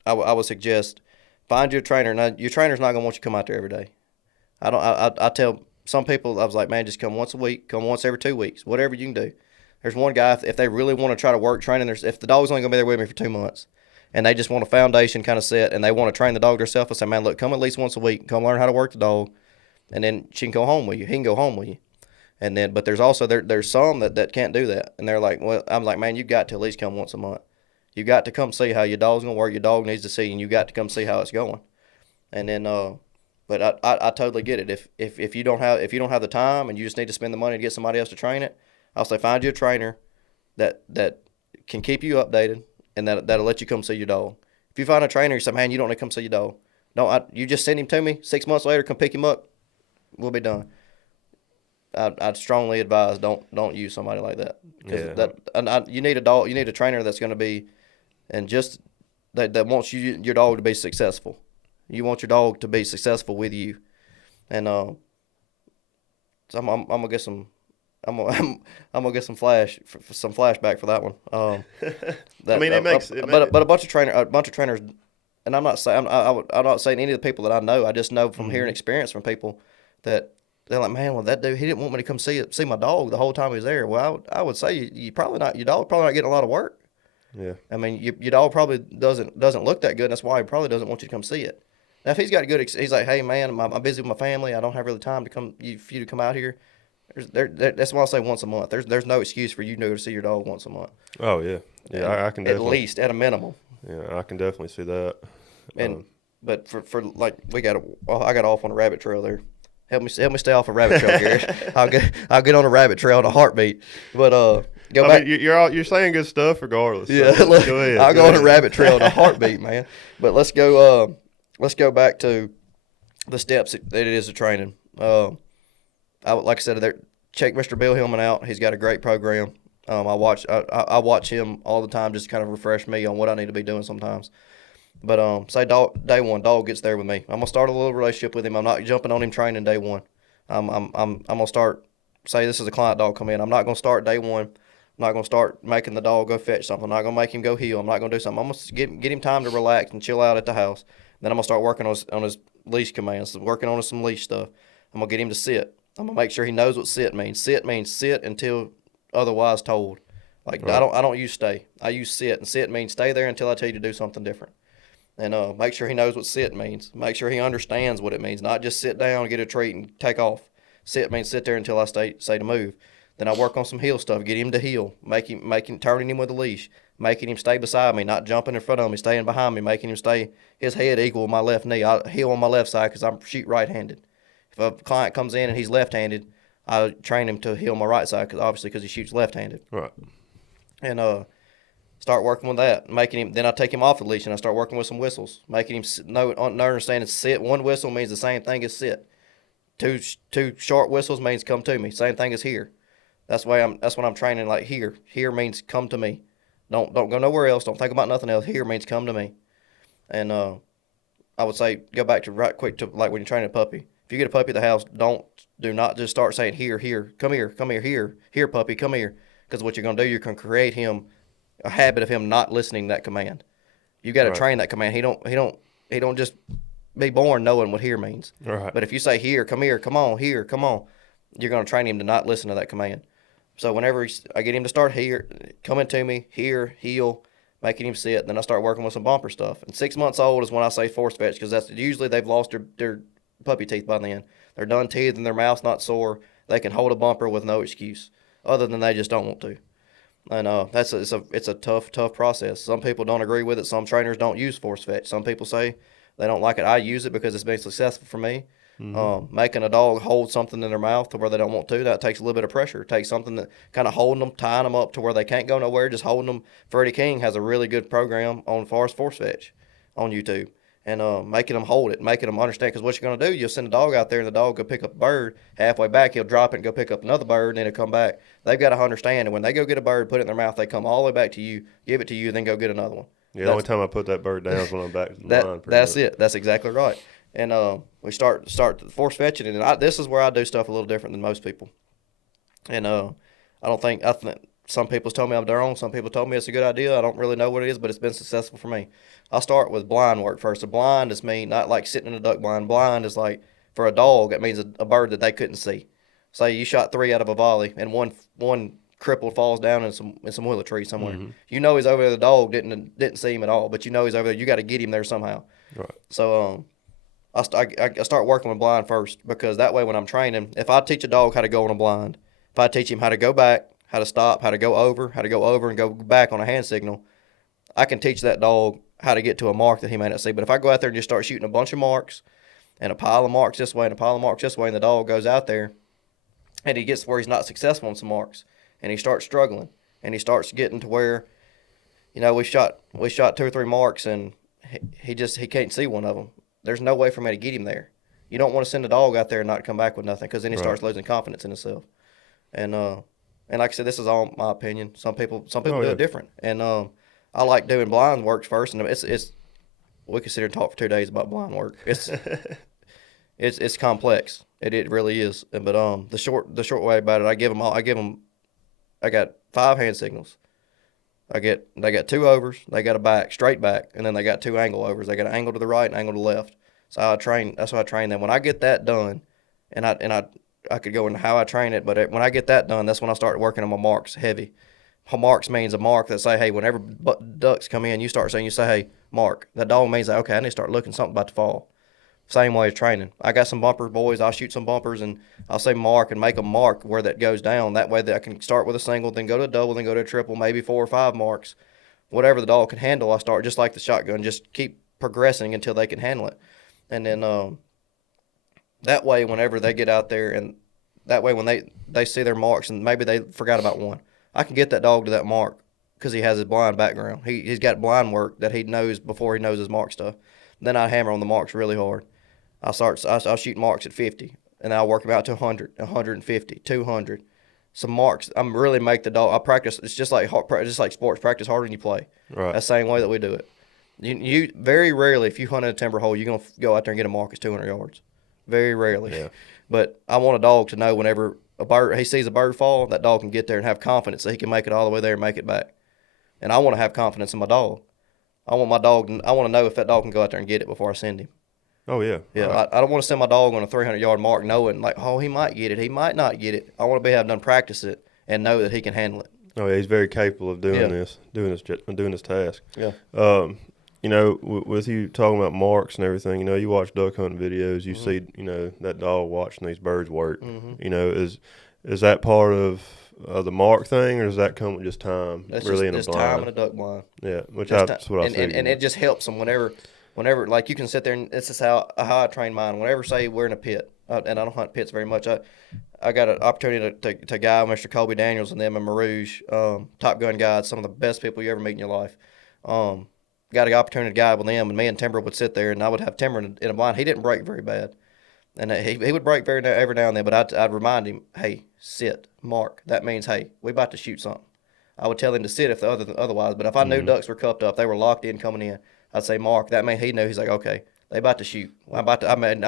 I would suggest find you a trainer. Now, your trainer's not gonna want you to come out there every day. I tell some people, I was like, man, just come once a week, come once every 2 weeks, whatever you can do. There's one guy, if they really want to try to work training, if the dog's only gonna be there with me for 2 months, and they just want a foundation kind of set, and they want to train the dog themselves, I say, man, look, come at least once a week, come learn how to work the dog, and then she can go home with you. He can go home with you. And then, but there's also there's some that can't do that, and they're like, well, I'm like, man, you've got to at least come once a month. You got to come see how your dog's gonna work. Your dog needs to see, and you got to come see how it's going. And then, but I totally get it. If you don't have the time and you just need to spend the money to get somebody else to train it, I'll say find you a trainer that can keep you updated, and that'll let you come see your dog. If you find a trainer, you say, man, you don't need to come see your dog. You just send him to me. 6 months later, come pick him up. We'll be done. I'd strongly advise don't use somebody like that. You need a dog. You need a trainer that's going to be, and just that wants your dog to be successful. You want your dog to be successful with you, and so I'm gonna get some. I'm gonna get some flashback for that one. But a bunch of trainers, and I'm not saying I'm not saying any of the people that I know. I just know from hearing experience from people that they're like, man, well, that dude, he didn't want me to come see my dog the whole time he was there. Well, I would say you probably not. Your dog probably not getting a lot of work. Yeah. I mean, your dog probably doesn't look that good. And that's why he probably doesn't want you to come see it. Now, if he's got he's like, hey man, I'm busy with my family. I don't have really time to for you to come out here. That's why I say once a month. There's no excuse for you to go to see your dog once a month. Oh yeah, I can definitely, at least at a minimum. Yeah, I can definitely see that. And but for like I got off on a rabbit trail there. Help me stay off a rabbit trail, Garrett. I'll get on a rabbit trail in a heartbeat. But go back. You're saying good stuff regardless. Yeah, so look, go ahead. I'll go on a rabbit trail in a heartbeat, man. But let's go back to the steps that it is to training. Like I said, check Mr. Bill Hillman out. He's got a great program. I watch him all the time, just to kind of refresh me on what I need to be doing sometimes. But say day one, dog gets there with me. I'm gonna start a little relationship with him. I'm not jumping on him training day one. I'm gonna start. Say this is a client dog come in. I'm not gonna start day one. I'm not gonna start making the dog go fetch something. I'm not gonna make him go heel. I'm not gonna do something. I'm gonna get him time to relax and chill out at the house. Then I'm gonna start working on his leash commands, working on some leash stuff. I'm gonna get him to sit. I'm gonna make sure he knows what sit means. Sit means sit until otherwise told. Like right. I don't use stay. I use sit, and sit means stay there until I tell you to do something different. And make sure he knows what sit means. Make sure he understands what it means. Not just sit down, get a treat, and take off. Sit means sit there until I say to move. Then I work on some heel stuff. Get him to heel. Turning him with a leash. Making him stay beside me, not jumping in front of me, staying behind me, making him stay his head equal with my left knee. I heel on my left side because I'm shoot right-handed. If a client comes in and he's left-handed, I train him to heel my right side because he shoots left-handed. Right. And start working with that, making him. Then I take him off the leash and I start working with some whistles, making him understanding sit. One whistle means the same thing as sit. Two short whistles means come to me. Same thing as here. That's what I'm training like here. Here means come to me. Don't go nowhere else. Don't think about nothing else. Here means come to me. And I would say go back to right quick to like when you're training a puppy. If you get a puppy at the house, do not just start saying here, come here, here puppy, come here. Because what you're gonna do, you're gonna create him a habit of him not listening to that command. You got to train that command. He don't just be born knowing what here means. Right. But if you say here, come here, come on, here, come on, you're gonna train him to not listen to that command. So whenever I get him to start here, coming to me, here, heel, making him sit, then I start working with some bumper stuff. And 6 months old is when I say force fetch, because that's usually they've lost their puppy teeth by then. They're done teeth and their mouth's not sore. They can hold a bumper with no excuse, other than they just don't want to. And it's a tough process. Some people don't agree with it. Some trainers don't use force fetch. Some people say They don't like it. I use it because it's been successful for me. Mm-hmm. Making a dog hold something in their mouth to where they don't want to, that takes a little bit of pressure. It takes something that kind of holding them, tying them up to where they can't go nowhere, just holding them. Freddie King has a really good program on Forest Force Fetch on YouTube. And making them hold it, making them understand. Because what you're going to do, you'll send a dog out there, and the dog go pick up a bird. Halfway back, he'll drop it and go pick up another bird, and then he'll come back. They've got to understand, and when they go get a bird, put it in their mouth, they come all the way back to you, give it to you, then go get another one. Yeah, the only time I put that bird down is when I'm back to the line. That's it. That's exactly right. And we start force fetching it, and this is where I do stuff a little different than most people. And I think some people's told me I'm wrong. Some people told me it's a good idea. I don't really know what it is, but it's been successful for me. I'll start with blind work first. A blind is not like sitting in a duck blind. Blind is like, for a dog, it means a bird that they couldn't see. Say you shot 3 out of a volley, and one crippled falls down in some willow tree somewhere. Mm-hmm. You know he's over there. The dog didn't see him at all, but you know he's over there. You got to get him there somehow. Right. So I start working with blind first, because that way when I'm training, if I teach a dog how to go on a blind, if I teach him how to go back, how to stop, how to go over and go back on a hand signal, I can teach that dog how to get to a mark that he may not see. But if I go out there and just start shooting a bunch of marks and a pile of marks this way and a pile of marks this way, and the dog goes out there and he gets where he's not successful on some marks, and he starts struggling, and he starts getting to where, we shot 2 or 3 marks, and he can't see one of them. There's no way for me to get him there. You don't want to send a dog out there and not come back with nothing, because then he starts losing confidence in himself. And like I said, this is all my opinion. Some people do it different. And I like doing blind work first, and we could sit here and talk for 2 days about blind work. It's complex. It really is. But the short way about it, I got 5 hand signals. They got 2 overs, they got a back, straight back, and then they got 2 angle overs. They got an angle to the right and angle to the left. So that's how I train them. When I get that done, and I could go into how I train it, but when I get that done, that's when I start working on my marks heavy. Marks means a mark that say, hey, whenever ducks come in, you say, hey, mark. That dog means that, okay, I need to start looking, something about to fall. Same way as training. I got some bumper boys. I'll shoot some bumpers, and I'll say mark and make them mark where that goes down. That way that I can start with a single, then go to a double, then go to a triple, maybe 4 or 5 marks. Whatever the dog can handle, I start just like the shotgun, just keep progressing until they can handle it. And then that way, whenever they get out there, and that way when they see their marks and maybe they forgot about one, I can get that dog to that mark because he has his blind background. He's got blind work that he knows before he knows his mark stuff. Then I hammer on the marks really hard. I'll shoot marks at 50, and I'll work them out to 100, 150, 200. Some marks. I'm really make the dog. I practice. It's just like sports. Practice harder than you play. Right. That's the same way that we do it. You very rarely, if you hunt in a timber hole, you're gonna go out there and get a mark that's 200 yards. Very rarely. Yeah. But I want a dog to know whenever he sees a bird fall, that dog can get there and have confidence that he can make it all the way there and make it back. And I want to have confidence in my dog. I want to know if that dog can go out there and get it before I send him. Oh, yeah. Yeah, right. I don't want to send my dog on a 300-yard mark knowing, like, oh, he might get it. He might not get it. I want to have done practice it and know that he can handle it. Oh, yeah, he's very capable of doing this task. Yeah. With you talking about marks and everything, you watch duck hunting videos, you see, that dog watching these birds work. Mm-hmm. Is that part of the mark thing, or does that come with just time? That's really just time in a duck blind. Yeah, that's what I see. And it just helps them whenever, like, you can sit there, and this is how I train mine. Whenever, say, we're in a pit, and I don't hunt pits very much, I got an opportunity to guide Mr. Colby Daniels and them in Marouge, Top Gun guides, some of the best people you ever meet in your life. Got an opportunity to guide with them, and me and Timber would sit there, and I would have Timber in a blind. He didn't break very bad, and he would break every now and then, but I'd remind him, hey, sit, mark. That means, hey, we about to shoot something. I would tell him to sit if otherwise, but if I knew ducks were cupped up, they were locked in coming in, I'd say mark. That means he knew. He's like, okay, they about to shoot. I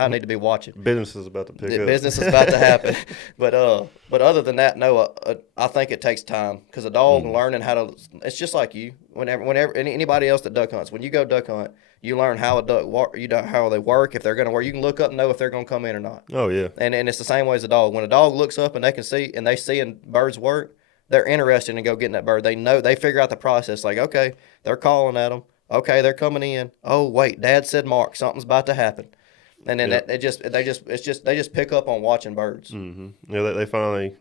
need to be watching. Business is about to pick up. Business is about to happen. But other than that, no. I think it takes time, because a dog learning how to. It's just like you. Whenever anybody else that duck hunts, when you go duck hunt, you learn how a duck how they work, if they're going to work. You can look up and know if they're going to come in or not. Oh yeah. And it's the same way as a dog. When a dog looks up and they see birds work, they're interested in go getting that bird. They figure out the process. Like, okay, they're calling at them. Okay, they're coming in. Oh, wait, Dad said mark. Something's about to happen. And then they just pick up on watching birds. Mm-hmm. Yeah, they finally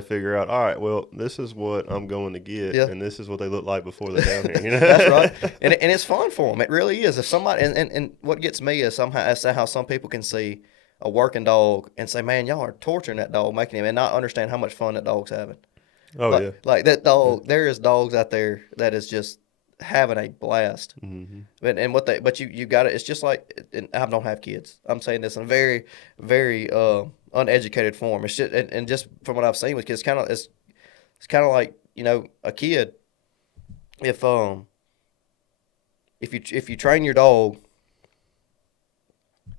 figure out. All right, well, this is what I'm going to get, and this is what they look like before they're down here. That's right, and it's fun for them. It really is. If somebody and what gets me is how some people can see a working dog and say, "Man, y'all are torturing that dog, making him," and not understand how much fun that dog's having. Oh yeah, like that dog. There is dogs out there that is just having a blast. But you got it. It's just like, and I don't have kids. I'm saying this in a very, very uneducated form. It's just, and just from what I've seen with kids, it's kind of like, a kid. If you train your dog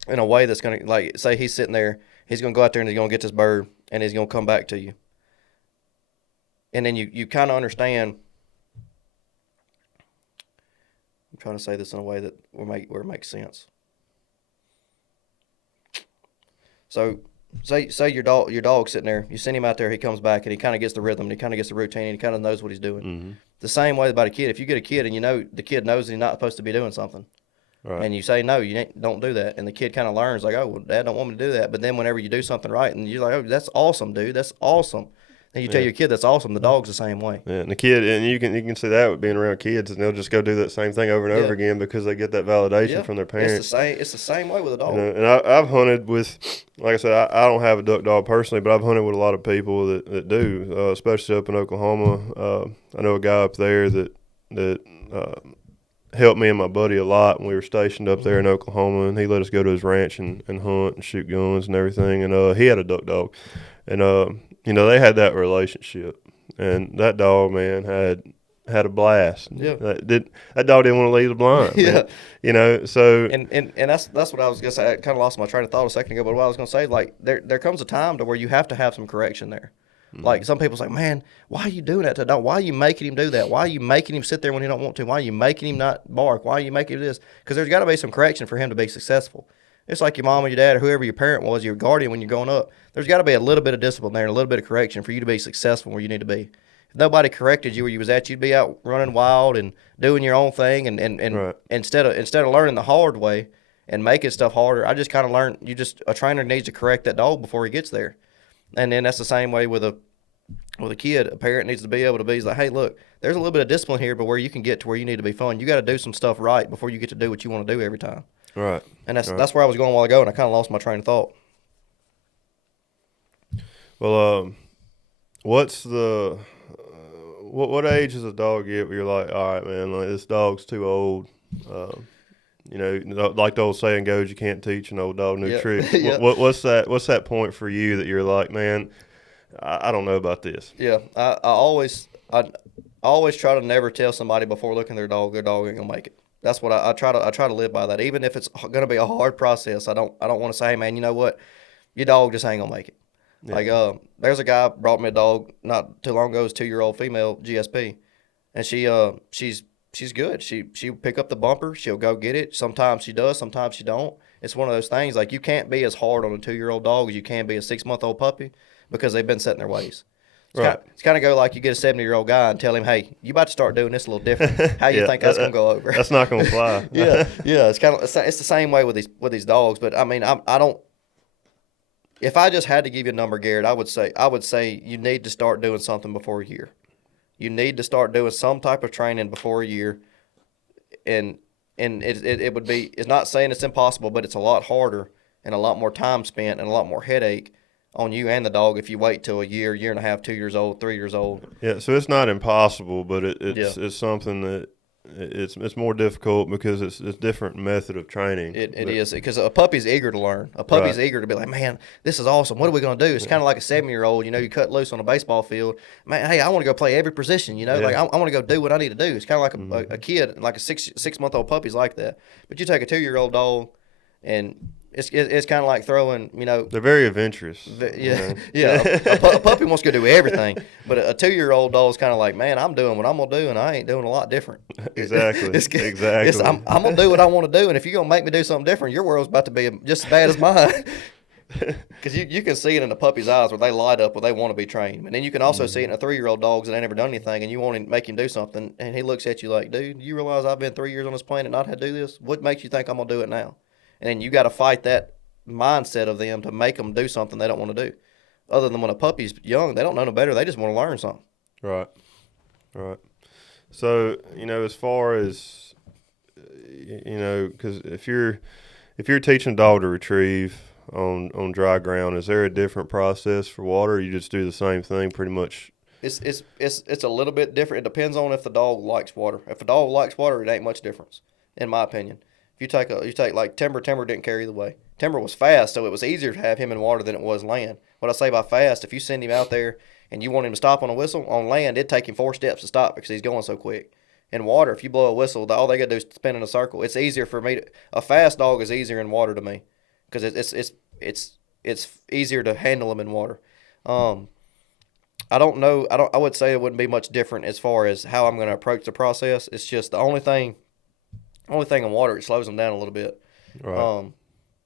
in a way that's gonna, like, say he's sitting there, he's gonna go out there and he's gonna get this bird and he's gonna come back to you, and then you kind of understand. I'm trying to say this in a way that where it makes sense. So, say your dog's sitting there. You send him out there. He comes back and he kind of gets the rhythm. And he kind of gets the routine. And he kind of knows what he's doing. The same way about a kid. If you get a kid and the kid knows he's not supposed to be doing something, right, and you say no, don't do that, and the kid kind of learns like, oh, well, Dad don't want me to do that. But then whenever you do something right, and you're like, oh, that's awesome, dude, that's awesome. And you tell your kid that's awesome. The dog's the same way. Yeah, and the kid, and you can see that with being around kids, and they'll just go do that same thing over and over again because they get that validation from their parents. It's the same way with a dog. And I've hunted with, like I said, I don't have a duck dog personally, but I've hunted with a lot of people that do, especially up in Oklahoma. I know a guy up there that helped me and my buddy a lot when we were stationed up there in Oklahoma, and he let us go to his ranch and hunt and shoot guns and everything. And he had a duck dog, and they had that relationship, and that dog, man, had a blast. Yeah, that dog didn't want to leave the blind. Yeah, man. So and that's what I was gonna say. I kind of lost my train of thought a second ago, but what I was gonna say, like, there comes a time to where you have to have some correction there. Like, some people's like, man, why are you doing that to a dog? Why are you making him do that? Why are you making him sit there when he don't want to? Why are you making him not bark? Why are you making him do this? Because there's got to be some correction for him to be successful. It's like your mom or your dad or whoever your parent was, your guardian when you're growing up. There's got to be a little bit of discipline there and a little bit of correction for you to be successful where you need to be. If nobody corrected you where you was at, you'd be out running wild and doing your own thing. And right. instead of learning the hard way and making stuff harder, I just kind of learned a trainer needs to correct that dog before he gets there. And then that's the same way with a kid. A parent needs to be able to be like, hey, look, there's a little bit of discipline here, but where you can get to where you need to be fun, you got to do some stuff right before you get to do what you want to do every time. Right. And that's where I was going a while ago, and I kind of lost my train of thought. Well, what's the what age does a dog get where you're like, all right, man, like, this dog's too old? Like the old saying goes, you can't teach an old dog new tricks. Yeah. What's that point for you that you're like, man, I don't know about this? Yeah, I always try to never tell somebody before looking at their dog ain't gonna make it. That's what I try to live by that. Even if it's gonna be a hard process, I don't want to say, hey, man, you know what, your dog just ain't gonna make it. Yeah. Like, there's a guy brought me a dog not too long ago. It's a 2-year-old female GSP, and she's good. She'll pick up the bumper. She'll go get it. Sometimes she does. Sometimes she don't. It's one of those things. Like, you can't be as hard on a 2-year-old dog as you can be a 6-month-old puppy because they've been set in their ways. It's kind of go like you get a 70-year-old guy and tell him, hey, you about to start doing this a little different. How you think that's going to go over? That's not going to fly. Yeah. It's the same way with these dogs. But I mean, I don't. If I just had to give you a number, Garrett, I would say you need to start doing something before a year. You need to start doing some type of training before a year, and it would be. It's not saying it's impossible, but it's a lot harder and a lot more time spent and a lot more headache on you and the dog if you wait till a year and a half, 2 years old, 3 years old. Yeah, so it's not impossible, but it's something that it's more difficult because it's a different method of training. It is, because a puppy's eager to learn. A puppy's eager to be like, man, this is awesome. What are we going to do? It's kind of like a 7-year-old. You get cut loose on a baseball field. Man, hey, I want to go play every position. Like I want to go do what I need to do. It's kind of like a kid, like a 6-month-old puppy's like that. But you take a 2-year-old dog and it's kind of like throwing, They're very adventurous. Yeah. A puppy wants to go do everything, but a 2-year-old dog's kind of like, man, I'm doing what I'm gonna do, and I ain't doing a lot different. Exactly. Exactly. I'm gonna do what I want to do, and if you're gonna make me do something different, your world's about to be just as bad as mine. Because you can see it in the puppy's eyes where they light up where they want to be trained, and then you can also see it in a 3-year-old dog that ain't never done anything, and you want to make him do something, and he looks at you like, dude, you realize I've been 3 years on this planet and not had to do this? What makes you think I'm gonna do it now? And then you got to fight that mindset of them to make them do something they don't want to do. Other than when a puppy's young, they don't know no better. They just want to learn something. Right. So, as far as, because if you're teaching a dog to retrieve on dry ground, is there a different process for water? Or you just do the same thing pretty much? It's a little bit different. It depends on if the dog likes water. If a dog likes water, it ain't much difference, in my opinion. If you take like Timber didn't care either way. Timber was fast, so it was easier to have him in water than it was land. What I say by fast, if you send him out there and you want him to stop on a whistle, on land, it'd take him 4 steps to stop because he's going so quick. In water, if you blow a whistle, all they got to do is spin in a circle. It's easier for me a fast dog is easier in water to me because it's easier to handle them in water. I don't know. I would say it wouldn't be much different as far as how I'm going to approach the process. It's just the only thing in water, it slows them down a little bit. Right.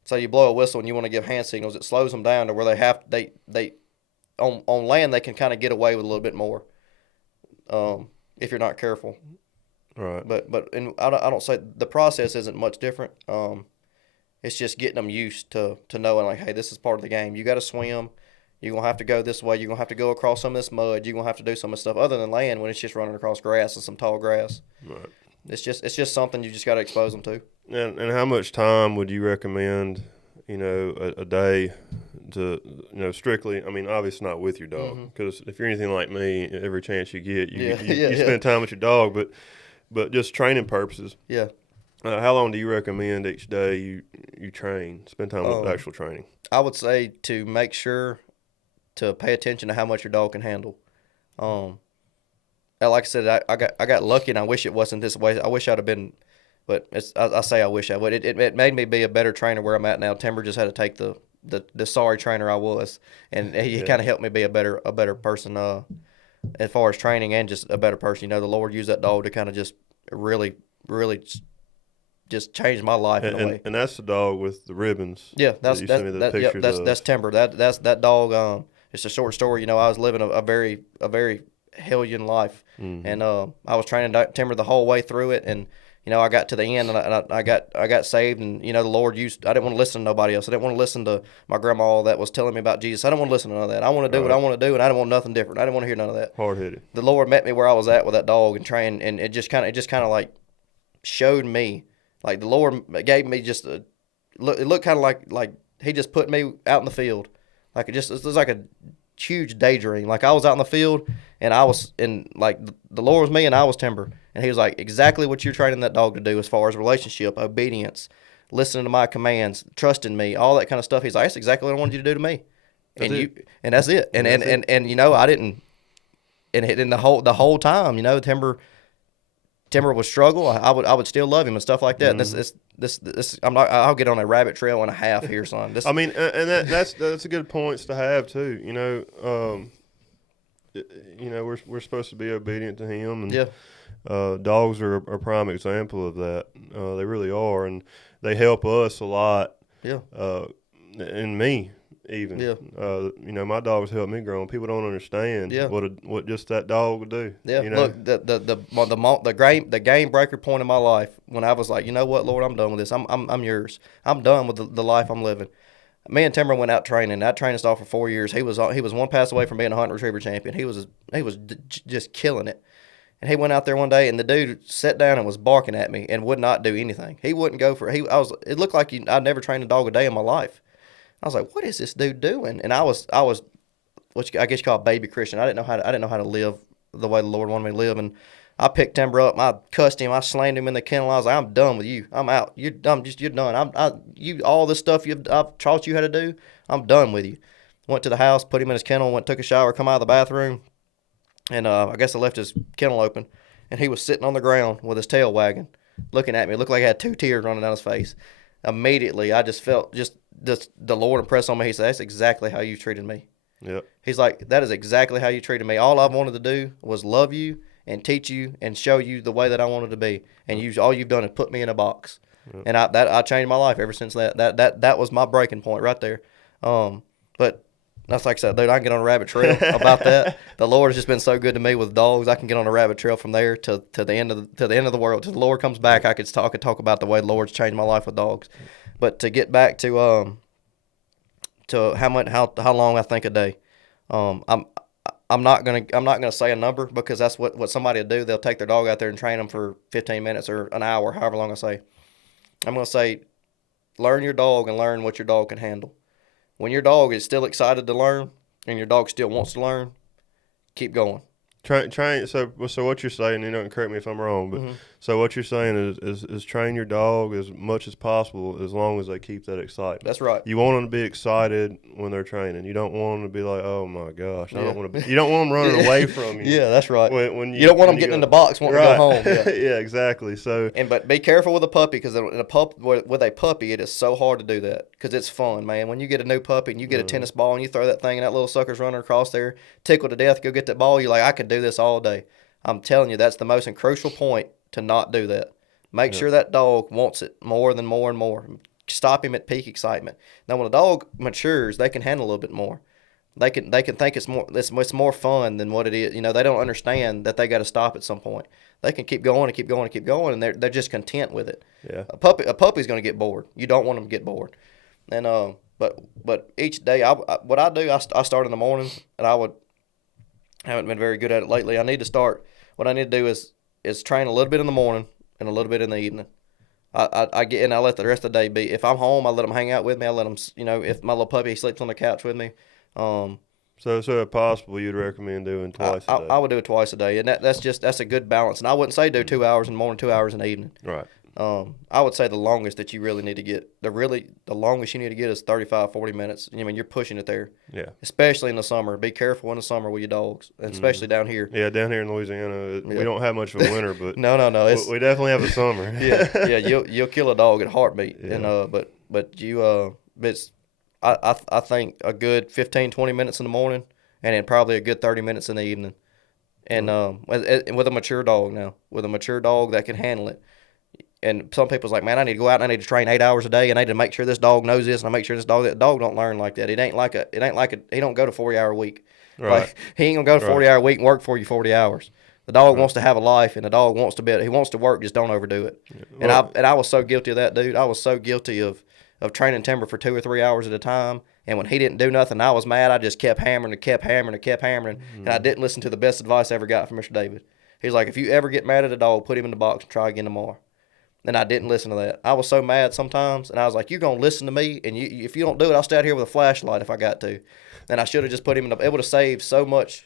So you blow a whistle and you want to give hand signals, it slows them down to where they on land they can kind of get away with a little bit more. If you're not careful. Right. But I don't say the process isn't much different. It's just getting them used to knowing like, hey, this is part of the game. You got to swim. You're going to have to go this way. You're going to have to go across some of this mud. You're going to have to do some of the stuff other than land when it's just running across grass and some tall grass. Right. It's just something you just got to expose them to. And how much time would you recommend, a day to, strictly, I mean, obviously not with your dog, because if you're anything like me, every chance you get, you spend time with your dog, but just training purposes. Yeah. How long do you recommend each day you spend time with actual training? I would say to make sure to pay attention to how much your dog can handle. Like I said, I got lucky, and I wish it wasn't this way. I wish I'd have been, but I say I wish I would. It made me be a better trainer where I'm at now. Timber just had to take the sorry trainer I was, and he kind of helped me be a better person as far as training and just a better person. The Lord used that dog to kind of just really just change my life in a way. And that's the dog with the ribbons. Yeah, that's Timber. That's that dog. It's a short story. I was living a very hellion life, and I was training Timber the whole way through it, and I got to the end, and I got saved, and the Lord used. I didn't want to listen to nobody else. I didn't want to listen to my grandma that was telling me about Jesus. I didn't want to listen to none of that. I want to do what I want to do, and I didn't want nothing different. I didn't want to hear none of that. Hard-headed. The Lord met me where I was at with that dog and trained, and it just kind of like showed me, like the Lord gave me just it looked kind of like He just put me out in the field, like it was like a huge daydream. Like I was out in the field, and I was in, like, the Lord was me and I was Timber, and He was like, exactly what you're training that dog to do as far as relationship, obedience, listening to my commands, trusting me, all that kind of stuff. He's like, that's exactly what I wanted you to do to me. And that's it. And I didn't, and the whole time, Timber would struggle. I would still love him and stuff like that. This I'll get on a rabbit trail and a half here, son. That's a good points to have too. We're supposed to be obedient to Him, and dogs are a prime example of that. They really are, and they help us a lot. Yeah. And me even. Yeah. My dogs help me grow. And people don't understand. What just that dog would do. Yeah. Look, the game breaker point in my life when I was like, you know what, Lord, I'm done with this. I'm yours. I'm done with the life I'm living. Me and Timber went out training. That training stalled for 4 years. He was one pass away from being a hunt retriever champion. He was just killing it. And he went out there one day, and the dude sat down and was barking at me and would not do anything. He wouldn't go for it. It looked like I'd never trained a dog a day in my life. I was like, what is this dude doing? And I was what I guess you call a baby Christian. I didn't know how to live the way the Lord wanted me to live. And I picked Timber up. I cussed him. I slammed him in the kennel. I was like, I'm done with you. I'm out. You're done. You're done. All this stuff I've taught you how to do, I'm done with you. Went to the house, put him in his kennel, took a shower, come out of the bathroom, and I guess I left his kennel open, and he was sitting on the ground with his tail wagging, looking at me. It looked like he had 2 tears running down his face. Immediately, I just felt the Lord impressed on me. He said, that's exactly how you treated me. Yep. He's like, that is exactly how you treated me. All I wanted to do was love you and teach you and show you the way that I wanted to be. And all you've done is put me in a box. Yep. And I changed my life ever since that. That was my breaking point right there. But that's like I said, dude, I can get on a rabbit trail about that. The Lord has just been so good to me with dogs. I can get on a rabbit trail from there to the end of the world. Till the Lord comes back, I could talk about the way the Lord's changed my life with dogs. But to get back to how long I think a day, I'm not gonna say a number because that's what somebody will do. They'll take their dog out there and train them for 15 minutes or an hour, however long I say. I'm gonna say, learn your dog and learn what your dog can handle. When your dog is still excited to learn and your dog still wants to learn, keep going. Train. So what you're saying, and correct me if I'm wrong, but so what you're saying is train your dog as much as possible, as long as they keep that excitement. That's right. You want them to be excited when they're training. You don't want them to be like, oh my gosh, I don't want to. You don't want them running away from you. Yeah, that's right. When you don't want them getting in the box wanting to go home. Yeah. Yeah, exactly. So but be careful with a puppy because with a puppy, it is so hard to do that because it's fun, man. When you get a new puppy and you get a tennis ball and you throw that thing and that little sucker's running across there, tickled to death, go get that ball. You're like, I could do this all day. I'm telling you, that's the most crucial point to not do that. Make sure that dog wants it more and more. Stop him at peak excitement. Now, when a dog matures, they can handle a little bit more. They can think it's more fun than what it is. They don't understand that they got to stop at some point. They can keep going and keep going and keep going, and they're just content with it. Yeah. A puppy's going to get bored. You don't want them to get bored. And but each day, what I do, I start in the morning, and I haven't been very good at it lately. I need to start. What I need to do is train a little bit in the morning and a little bit in the evening. I get in, I let the rest of the day be. If I'm home, I let them hang out with me. I let them, if my little puppy sleeps on the couch with me. So if possible, you'd recommend doing twice a day? I would do it twice a day, and that's a good balance. And I wouldn't say do 2 hours in the morning, 2 hours in the evening. Right. I would say the longest that you really need to get, the longest you need to get is 35, 40 minutes. You're pushing it there. Yeah. Especially in the summer. Be careful in the summer with your dogs, and especially down here. Yeah, down here in Louisiana, we don't have much of a winter, but no, we definitely have a summer. yeah, you'll kill a dog at a heartbeat, Yeah. and I think a good 15, 20 minutes in the morning, and then probably a good 30 minutes in the evening, and with a mature dog that can handle it. And some people's like, man, I need to go out and I need to train 8 hours a day and I need to make sure this dog knows this and I make sure that dog don't learn like that. He don't go to 40-hour week. Right. Like, he ain't gonna go to 40-hour week and work for you 40 hours. The dog wants to have a life and the dog wants to he wants to work, just don't overdo it. Yeah. And I was so guilty of that, dude. I was so guilty of training Timber for 2 or 3 hours at a time. And when he didn't do nothing, I was mad. I just kept hammering and kept hammering and kept hammering. And I didn't listen to the best advice I ever got from Mr. David. He's like, if you ever get mad at a dog, put him in the box and try again tomorrow. And I didn't listen to that. I was so mad sometimes, and I was like, you're going to listen to me, and if you don't do it, I'll stay out here with a flashlight if I got to. And I should have just put him in it would have saved so much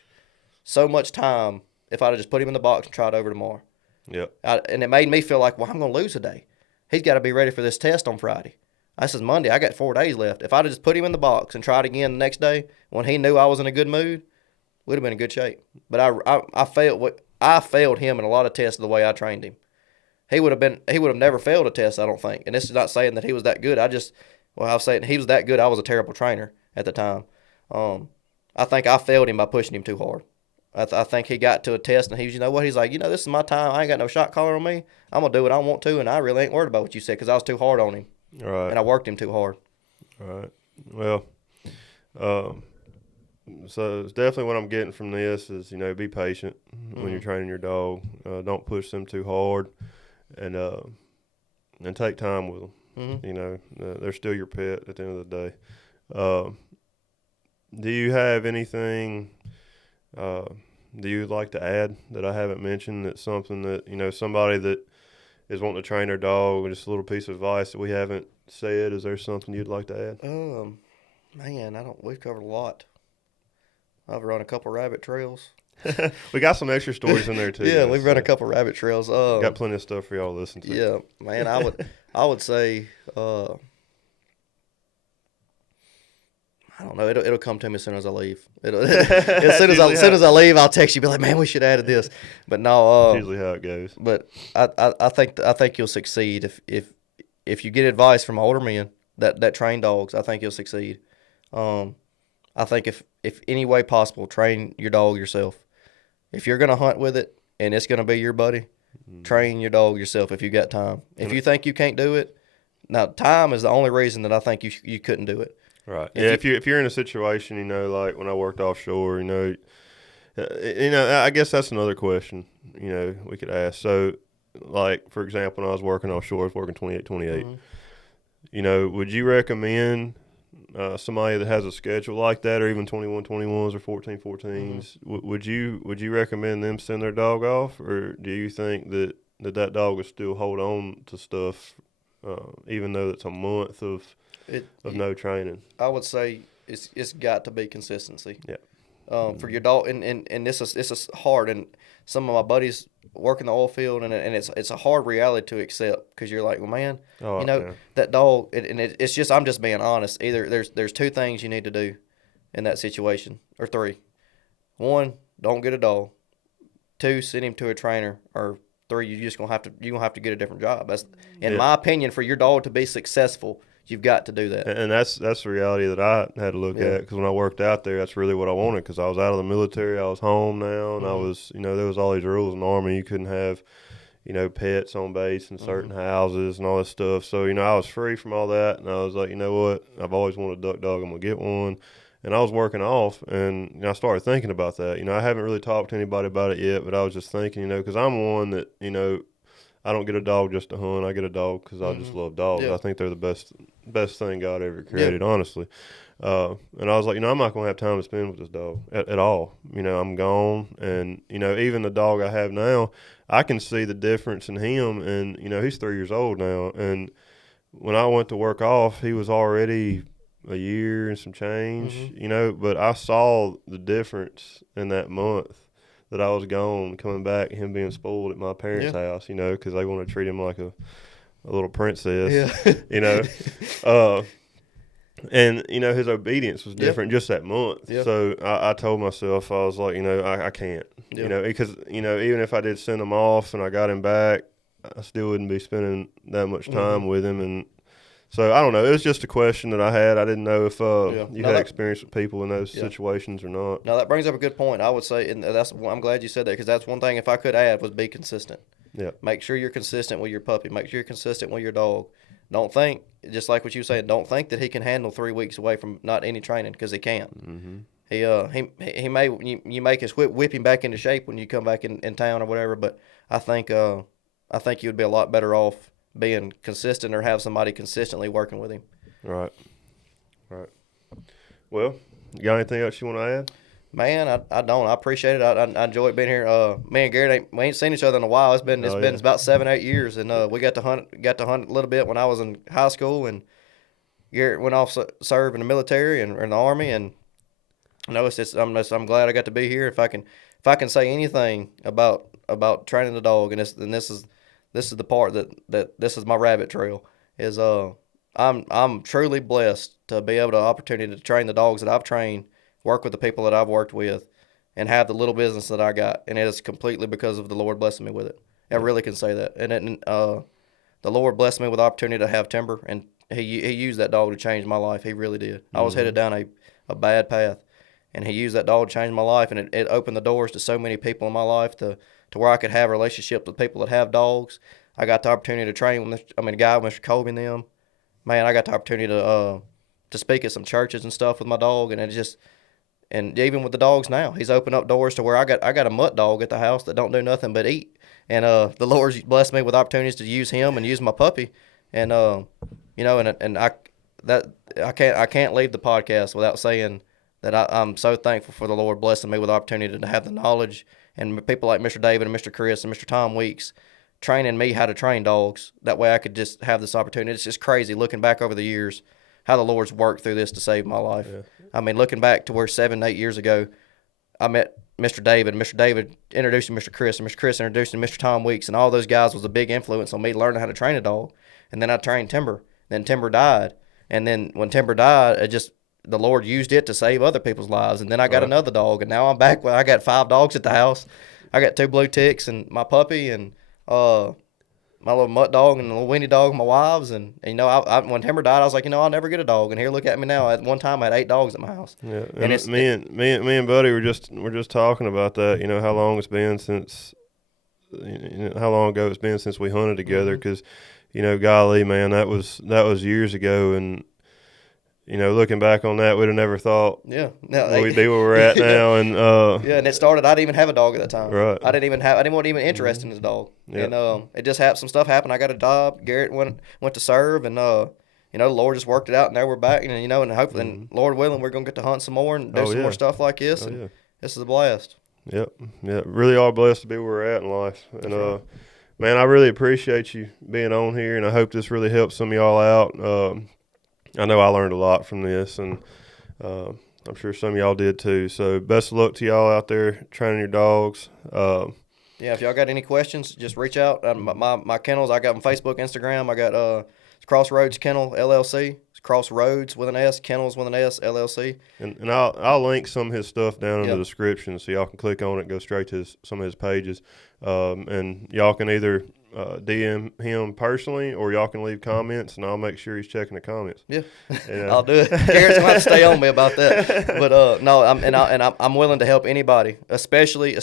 time if I'd have just put him in the box and tried over tomorrow. Yep. And it made me feel like, well, I'm going to lose a day. He's got to be ready for this test on Friday. This is Monday. I got 4 days left. If I'd have just put him in the box and tried again the next day when he knew I was in a good mood, we'd have been in good shape. But I failed him in a lot of tests the way I trained him. He would have never failed a test, I don't think. And this is not saying that he was that good. I'm saying he was that good. I was a terrible trainer at the time. I think I failed him by pushing him too hard. I think he got to a test and he's like, this is my time. I ain't got no shot collar on me. I'm going to do what I want to, and I really ain't worried about what you said because I was too hard on him. Right. And I worked him too hard. Right. Well, so it's definitely what I'm getting from this is, be patient when you're training your dog. Don't push them too hard. And take time with them. Mm-hmm. They're still your pet at the end of the day. Do you have anything do you'd like to add that I haven't mentioned? That's something that somebody that is wanting to train their dog, just a little piece of advice that we haven't said. Is there something you'd like to add? Man, we've covered a lot. I've run a couple rabbit trails. We got some extra stories in there too. Yeah, we've run a couple rabbit trails. Got plenty of stuff for y'all to listen to. Yeah, man, I would say I don't know. It'll come to me as soon as I leave. As soon as I leave, I'll text you. Be like, man, we should have added this. But no, usually how it goes. But I think you'll succeed if you get advice from older men that train dogs. I think you'll succeed. I think if any way possible, train your dog yourself. If you're going to hunt with it and it's going to be your buddy, train your dog yourself if you got time. If you think you can't do it, now time is the only reason that I think you couldn't do it. Right. If you're in a situation, like when I worked offshore, I guess that's another question, we could ask. So, like, for example, when I was working offshore, I was working 28. would you recommend somebody that has a schedule like that, or even 21-21s or 14-14s? Would you recommend them send their dog off, or do you think that dog will still hold on to stuff, even though it's a month of no training? I would say it's got to be consistency. Yeah. For your dog, and this is hard. And some of my buddies work in the oil field, and it's a hard reality to accept, because you're like, well, man, that dog, it's just, I'm just being honest. Either there's two things you need to do in that situation, or three. One, don't get a dog. Two, send him to a trainer. Or three, you're gonna have to get a different job. That's, in my opinion, for your dog to be successful, you've got to do that. And that's the reality that I had to look at, because when I worked out there, that's really what I wanted, because I was out of the military. I was home now, and I was, there was all these rules in the Army. You couldn't have, pets on base in certain houses and all this stuff. So, I was free from all that, and I was like, you know what? I've always wanted a duck dog. I'm going to get one. And I was working off, and I started thinking about that. I haven't really talked to anybody about it yet, but I was just thinking, because I'm one that, I don't get a dog just to hunt. I get a dog because I just love dogs. Yeah. I think they're the best thing God ever created, honestly. And I was like, I'm not going to have time to spend with this dog at all. I'm gone. And, even the dog I have now, I can see the difference in him. And, he's 3 years old now. And when I went to work off, he was already a year and some change, but I saw the difference in that month that I was gone, coming back, him being spoiled at my parents' house, because they want to treat him like a little princess, and, his obedience was different just that month. So I told myself, I was like, I can't, because, even if I did send him off and I got him back, I still wouldn't be spending that much time with him. And so I don't know. It was just a question that I had. I didn't know if you had experience with people in those situations or not. Now, that brings up a good point. I would say, and I'm glad you said that, because that's one thing, if I could add, was be consistent. Yeah. Make sure you're consistent with your puppy. Make sure you're consistent with your dog. Don't think, just like what you said, don't think that he can handle 3 weeks away from not any training, because he can't. Mm-hmm. He may, you make us whip him back into shape when you come back in town or whatever, but I think you would be a lot better off being consistent, or have somebody consistently working with him. Right. Well, you got anything else you want to add? Man, I don't. I appreciate it. I enjoy being here. Me and Garrett, we ain't seen each other in a while. It's been about 7-8 years, and we got to hunt a little bit when I was in high school, and Garrett went off serve in the military and in the Army, and I'm glad I got to be here. If I can say anything about training the dog, and this is the part that this is my rabbit trail, is I'm truly blessed to be able to opportunity to train the dogs that I've trained, work with the people that I've worked with, and have the little business that I got, and it is completely because of the Lord blessing me with it. I really can say that. And the Lord blessed me with the opportunity to have Timber, and he used that dog to change my life. He really did. I was headed down a bad path, and he used that dog to change my life, and it opened the doors to so many people in my life to where I could have relationships with people that have dogs. I got the opportunity to train with a guy, Mr. Colby and them. Man, I got the opportunity to speak at some churches and stuff with my dog, and and even with the dogs now, he's opened up doors to where I got a mutt dog at the house that don't do nothing but eat. And the Lord's blessed me with opportunities to use him and use my puppy. And I can't leave the podcast without saying that I'm so thankful for the Lord blessing me with the opportunity to have the knowledge, and people like Mr. David and Mr. Chris and Mr. Tom Weeks training me how to train dogs. That way I could just have this opportunity. It's just crazy looking back over the years how the Lord's worked through this to save my life. Yeah. I mean, looking back to where 7-8 years ago, I met Mr. David, and Mr. David introduced me to Mr. Chris, and Mr. Chris introduced me to Mr. Tom Weeks, and all those guys was a big influence on me learning how to train a dog. And then I trained Timber. Then Timber died. And then when Timber died, the Lord used it to save other people's lives. And then I got another dog, and now I'm back. I got 5 dogs at the house. I got 2 blue ticks and my puppy, and my little mutt dog and a little weenie dog, my wives. And when Timber died, I was like, I'll never get a dog. And here, look at me now. At one time, I had 8 dogs at my house. Yeah, and it's me and Buddy were just talking about that. How long it's been since, how long ago it's been since we hunted together. Because, golly, man, that was years ago. And looking back on that, we'd have never thought we'd be where we're at now. And and it started. I didn't even have a dog at that time. Right. I wasn't even interested in his dog. Yeah. And it just happened. Some stuff happened. I got a job. Garrett went to serve, and the Lord just worked it out, and now we're back, and and hopefully, and Lord willing, we're gonna get to hunt some more and do some more stuff like this. And this is a blast. Yep. Really are blessed to be where we're at in life. And man, I really appreciate you being on here, and I hope this really helps some of y'all out. I know I learned a lot from this, and I'm sure some of y'all did too. So best of luck to y'all out there training your dogs. If y'all got any questions, just reach out. My kennels, I got on Facebook, Instagram. I got Crossroads Kennel LLC. It's Crossroads with an S, Kennels with an S, LLC. And I'll link some of his stuff down in the description so y'all can click on it, go straight to some of his pages. And y'all can either DM him personally, or y'all can leave comments, and I'll make sure he's checking the comments. Yeah, I'll do it. Garrett's gonna have to stay on me about that. But no, I'm willing to help anybody, especially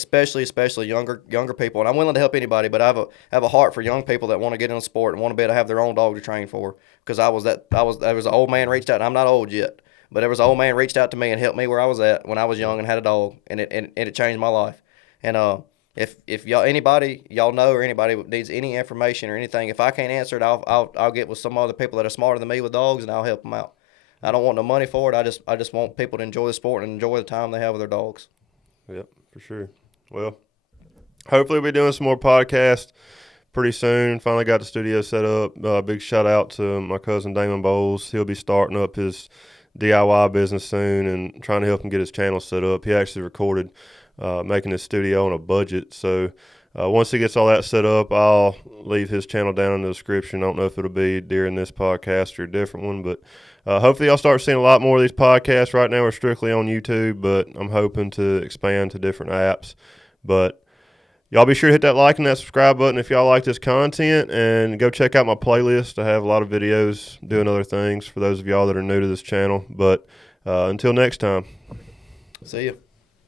younger people. And I'm willing to help anybody. But I have a heart for young people that want to get in the sport and want to be able to have their own dog to train for. Because there was an old man reached out. And I'm not old yet, but there was an old man reached out to me and helped me where I was at when I was young and had a dog, and it changed my life. And if y'all know, or anybody needs any information or anything, if I can't answer it, I'll get with some other people that are smarter than me with dogs, and I'll help them out. I don't want no money for it. I just want people to enjoy the sport and enjoy the time they have with their dogs. Yep, for sure. Well, hopefully we'll be doing some more podcasts pretty soon. Finally got the studio set up. Big shout out to my cousin Damon Bowles. He'll be starting up his DIY business soon and trying to help him get his channel set up. He actually recorded making his studio on a budget. So once he gets all that set up, I'll leave his channel down in the description. I don't know if it'll be during this podcast or a different one, but hopefully I'll start seeing a lot more of these podcasts. Right now we're strictly on YouTube, but I'm hoping to expand to different apps. But y'all be sure to hit that like and that subscribe button if y'all like this content, and go check out my playlist. I have a lot of videos doing other things for those of y'all that are new to this channel. But until next time. See you.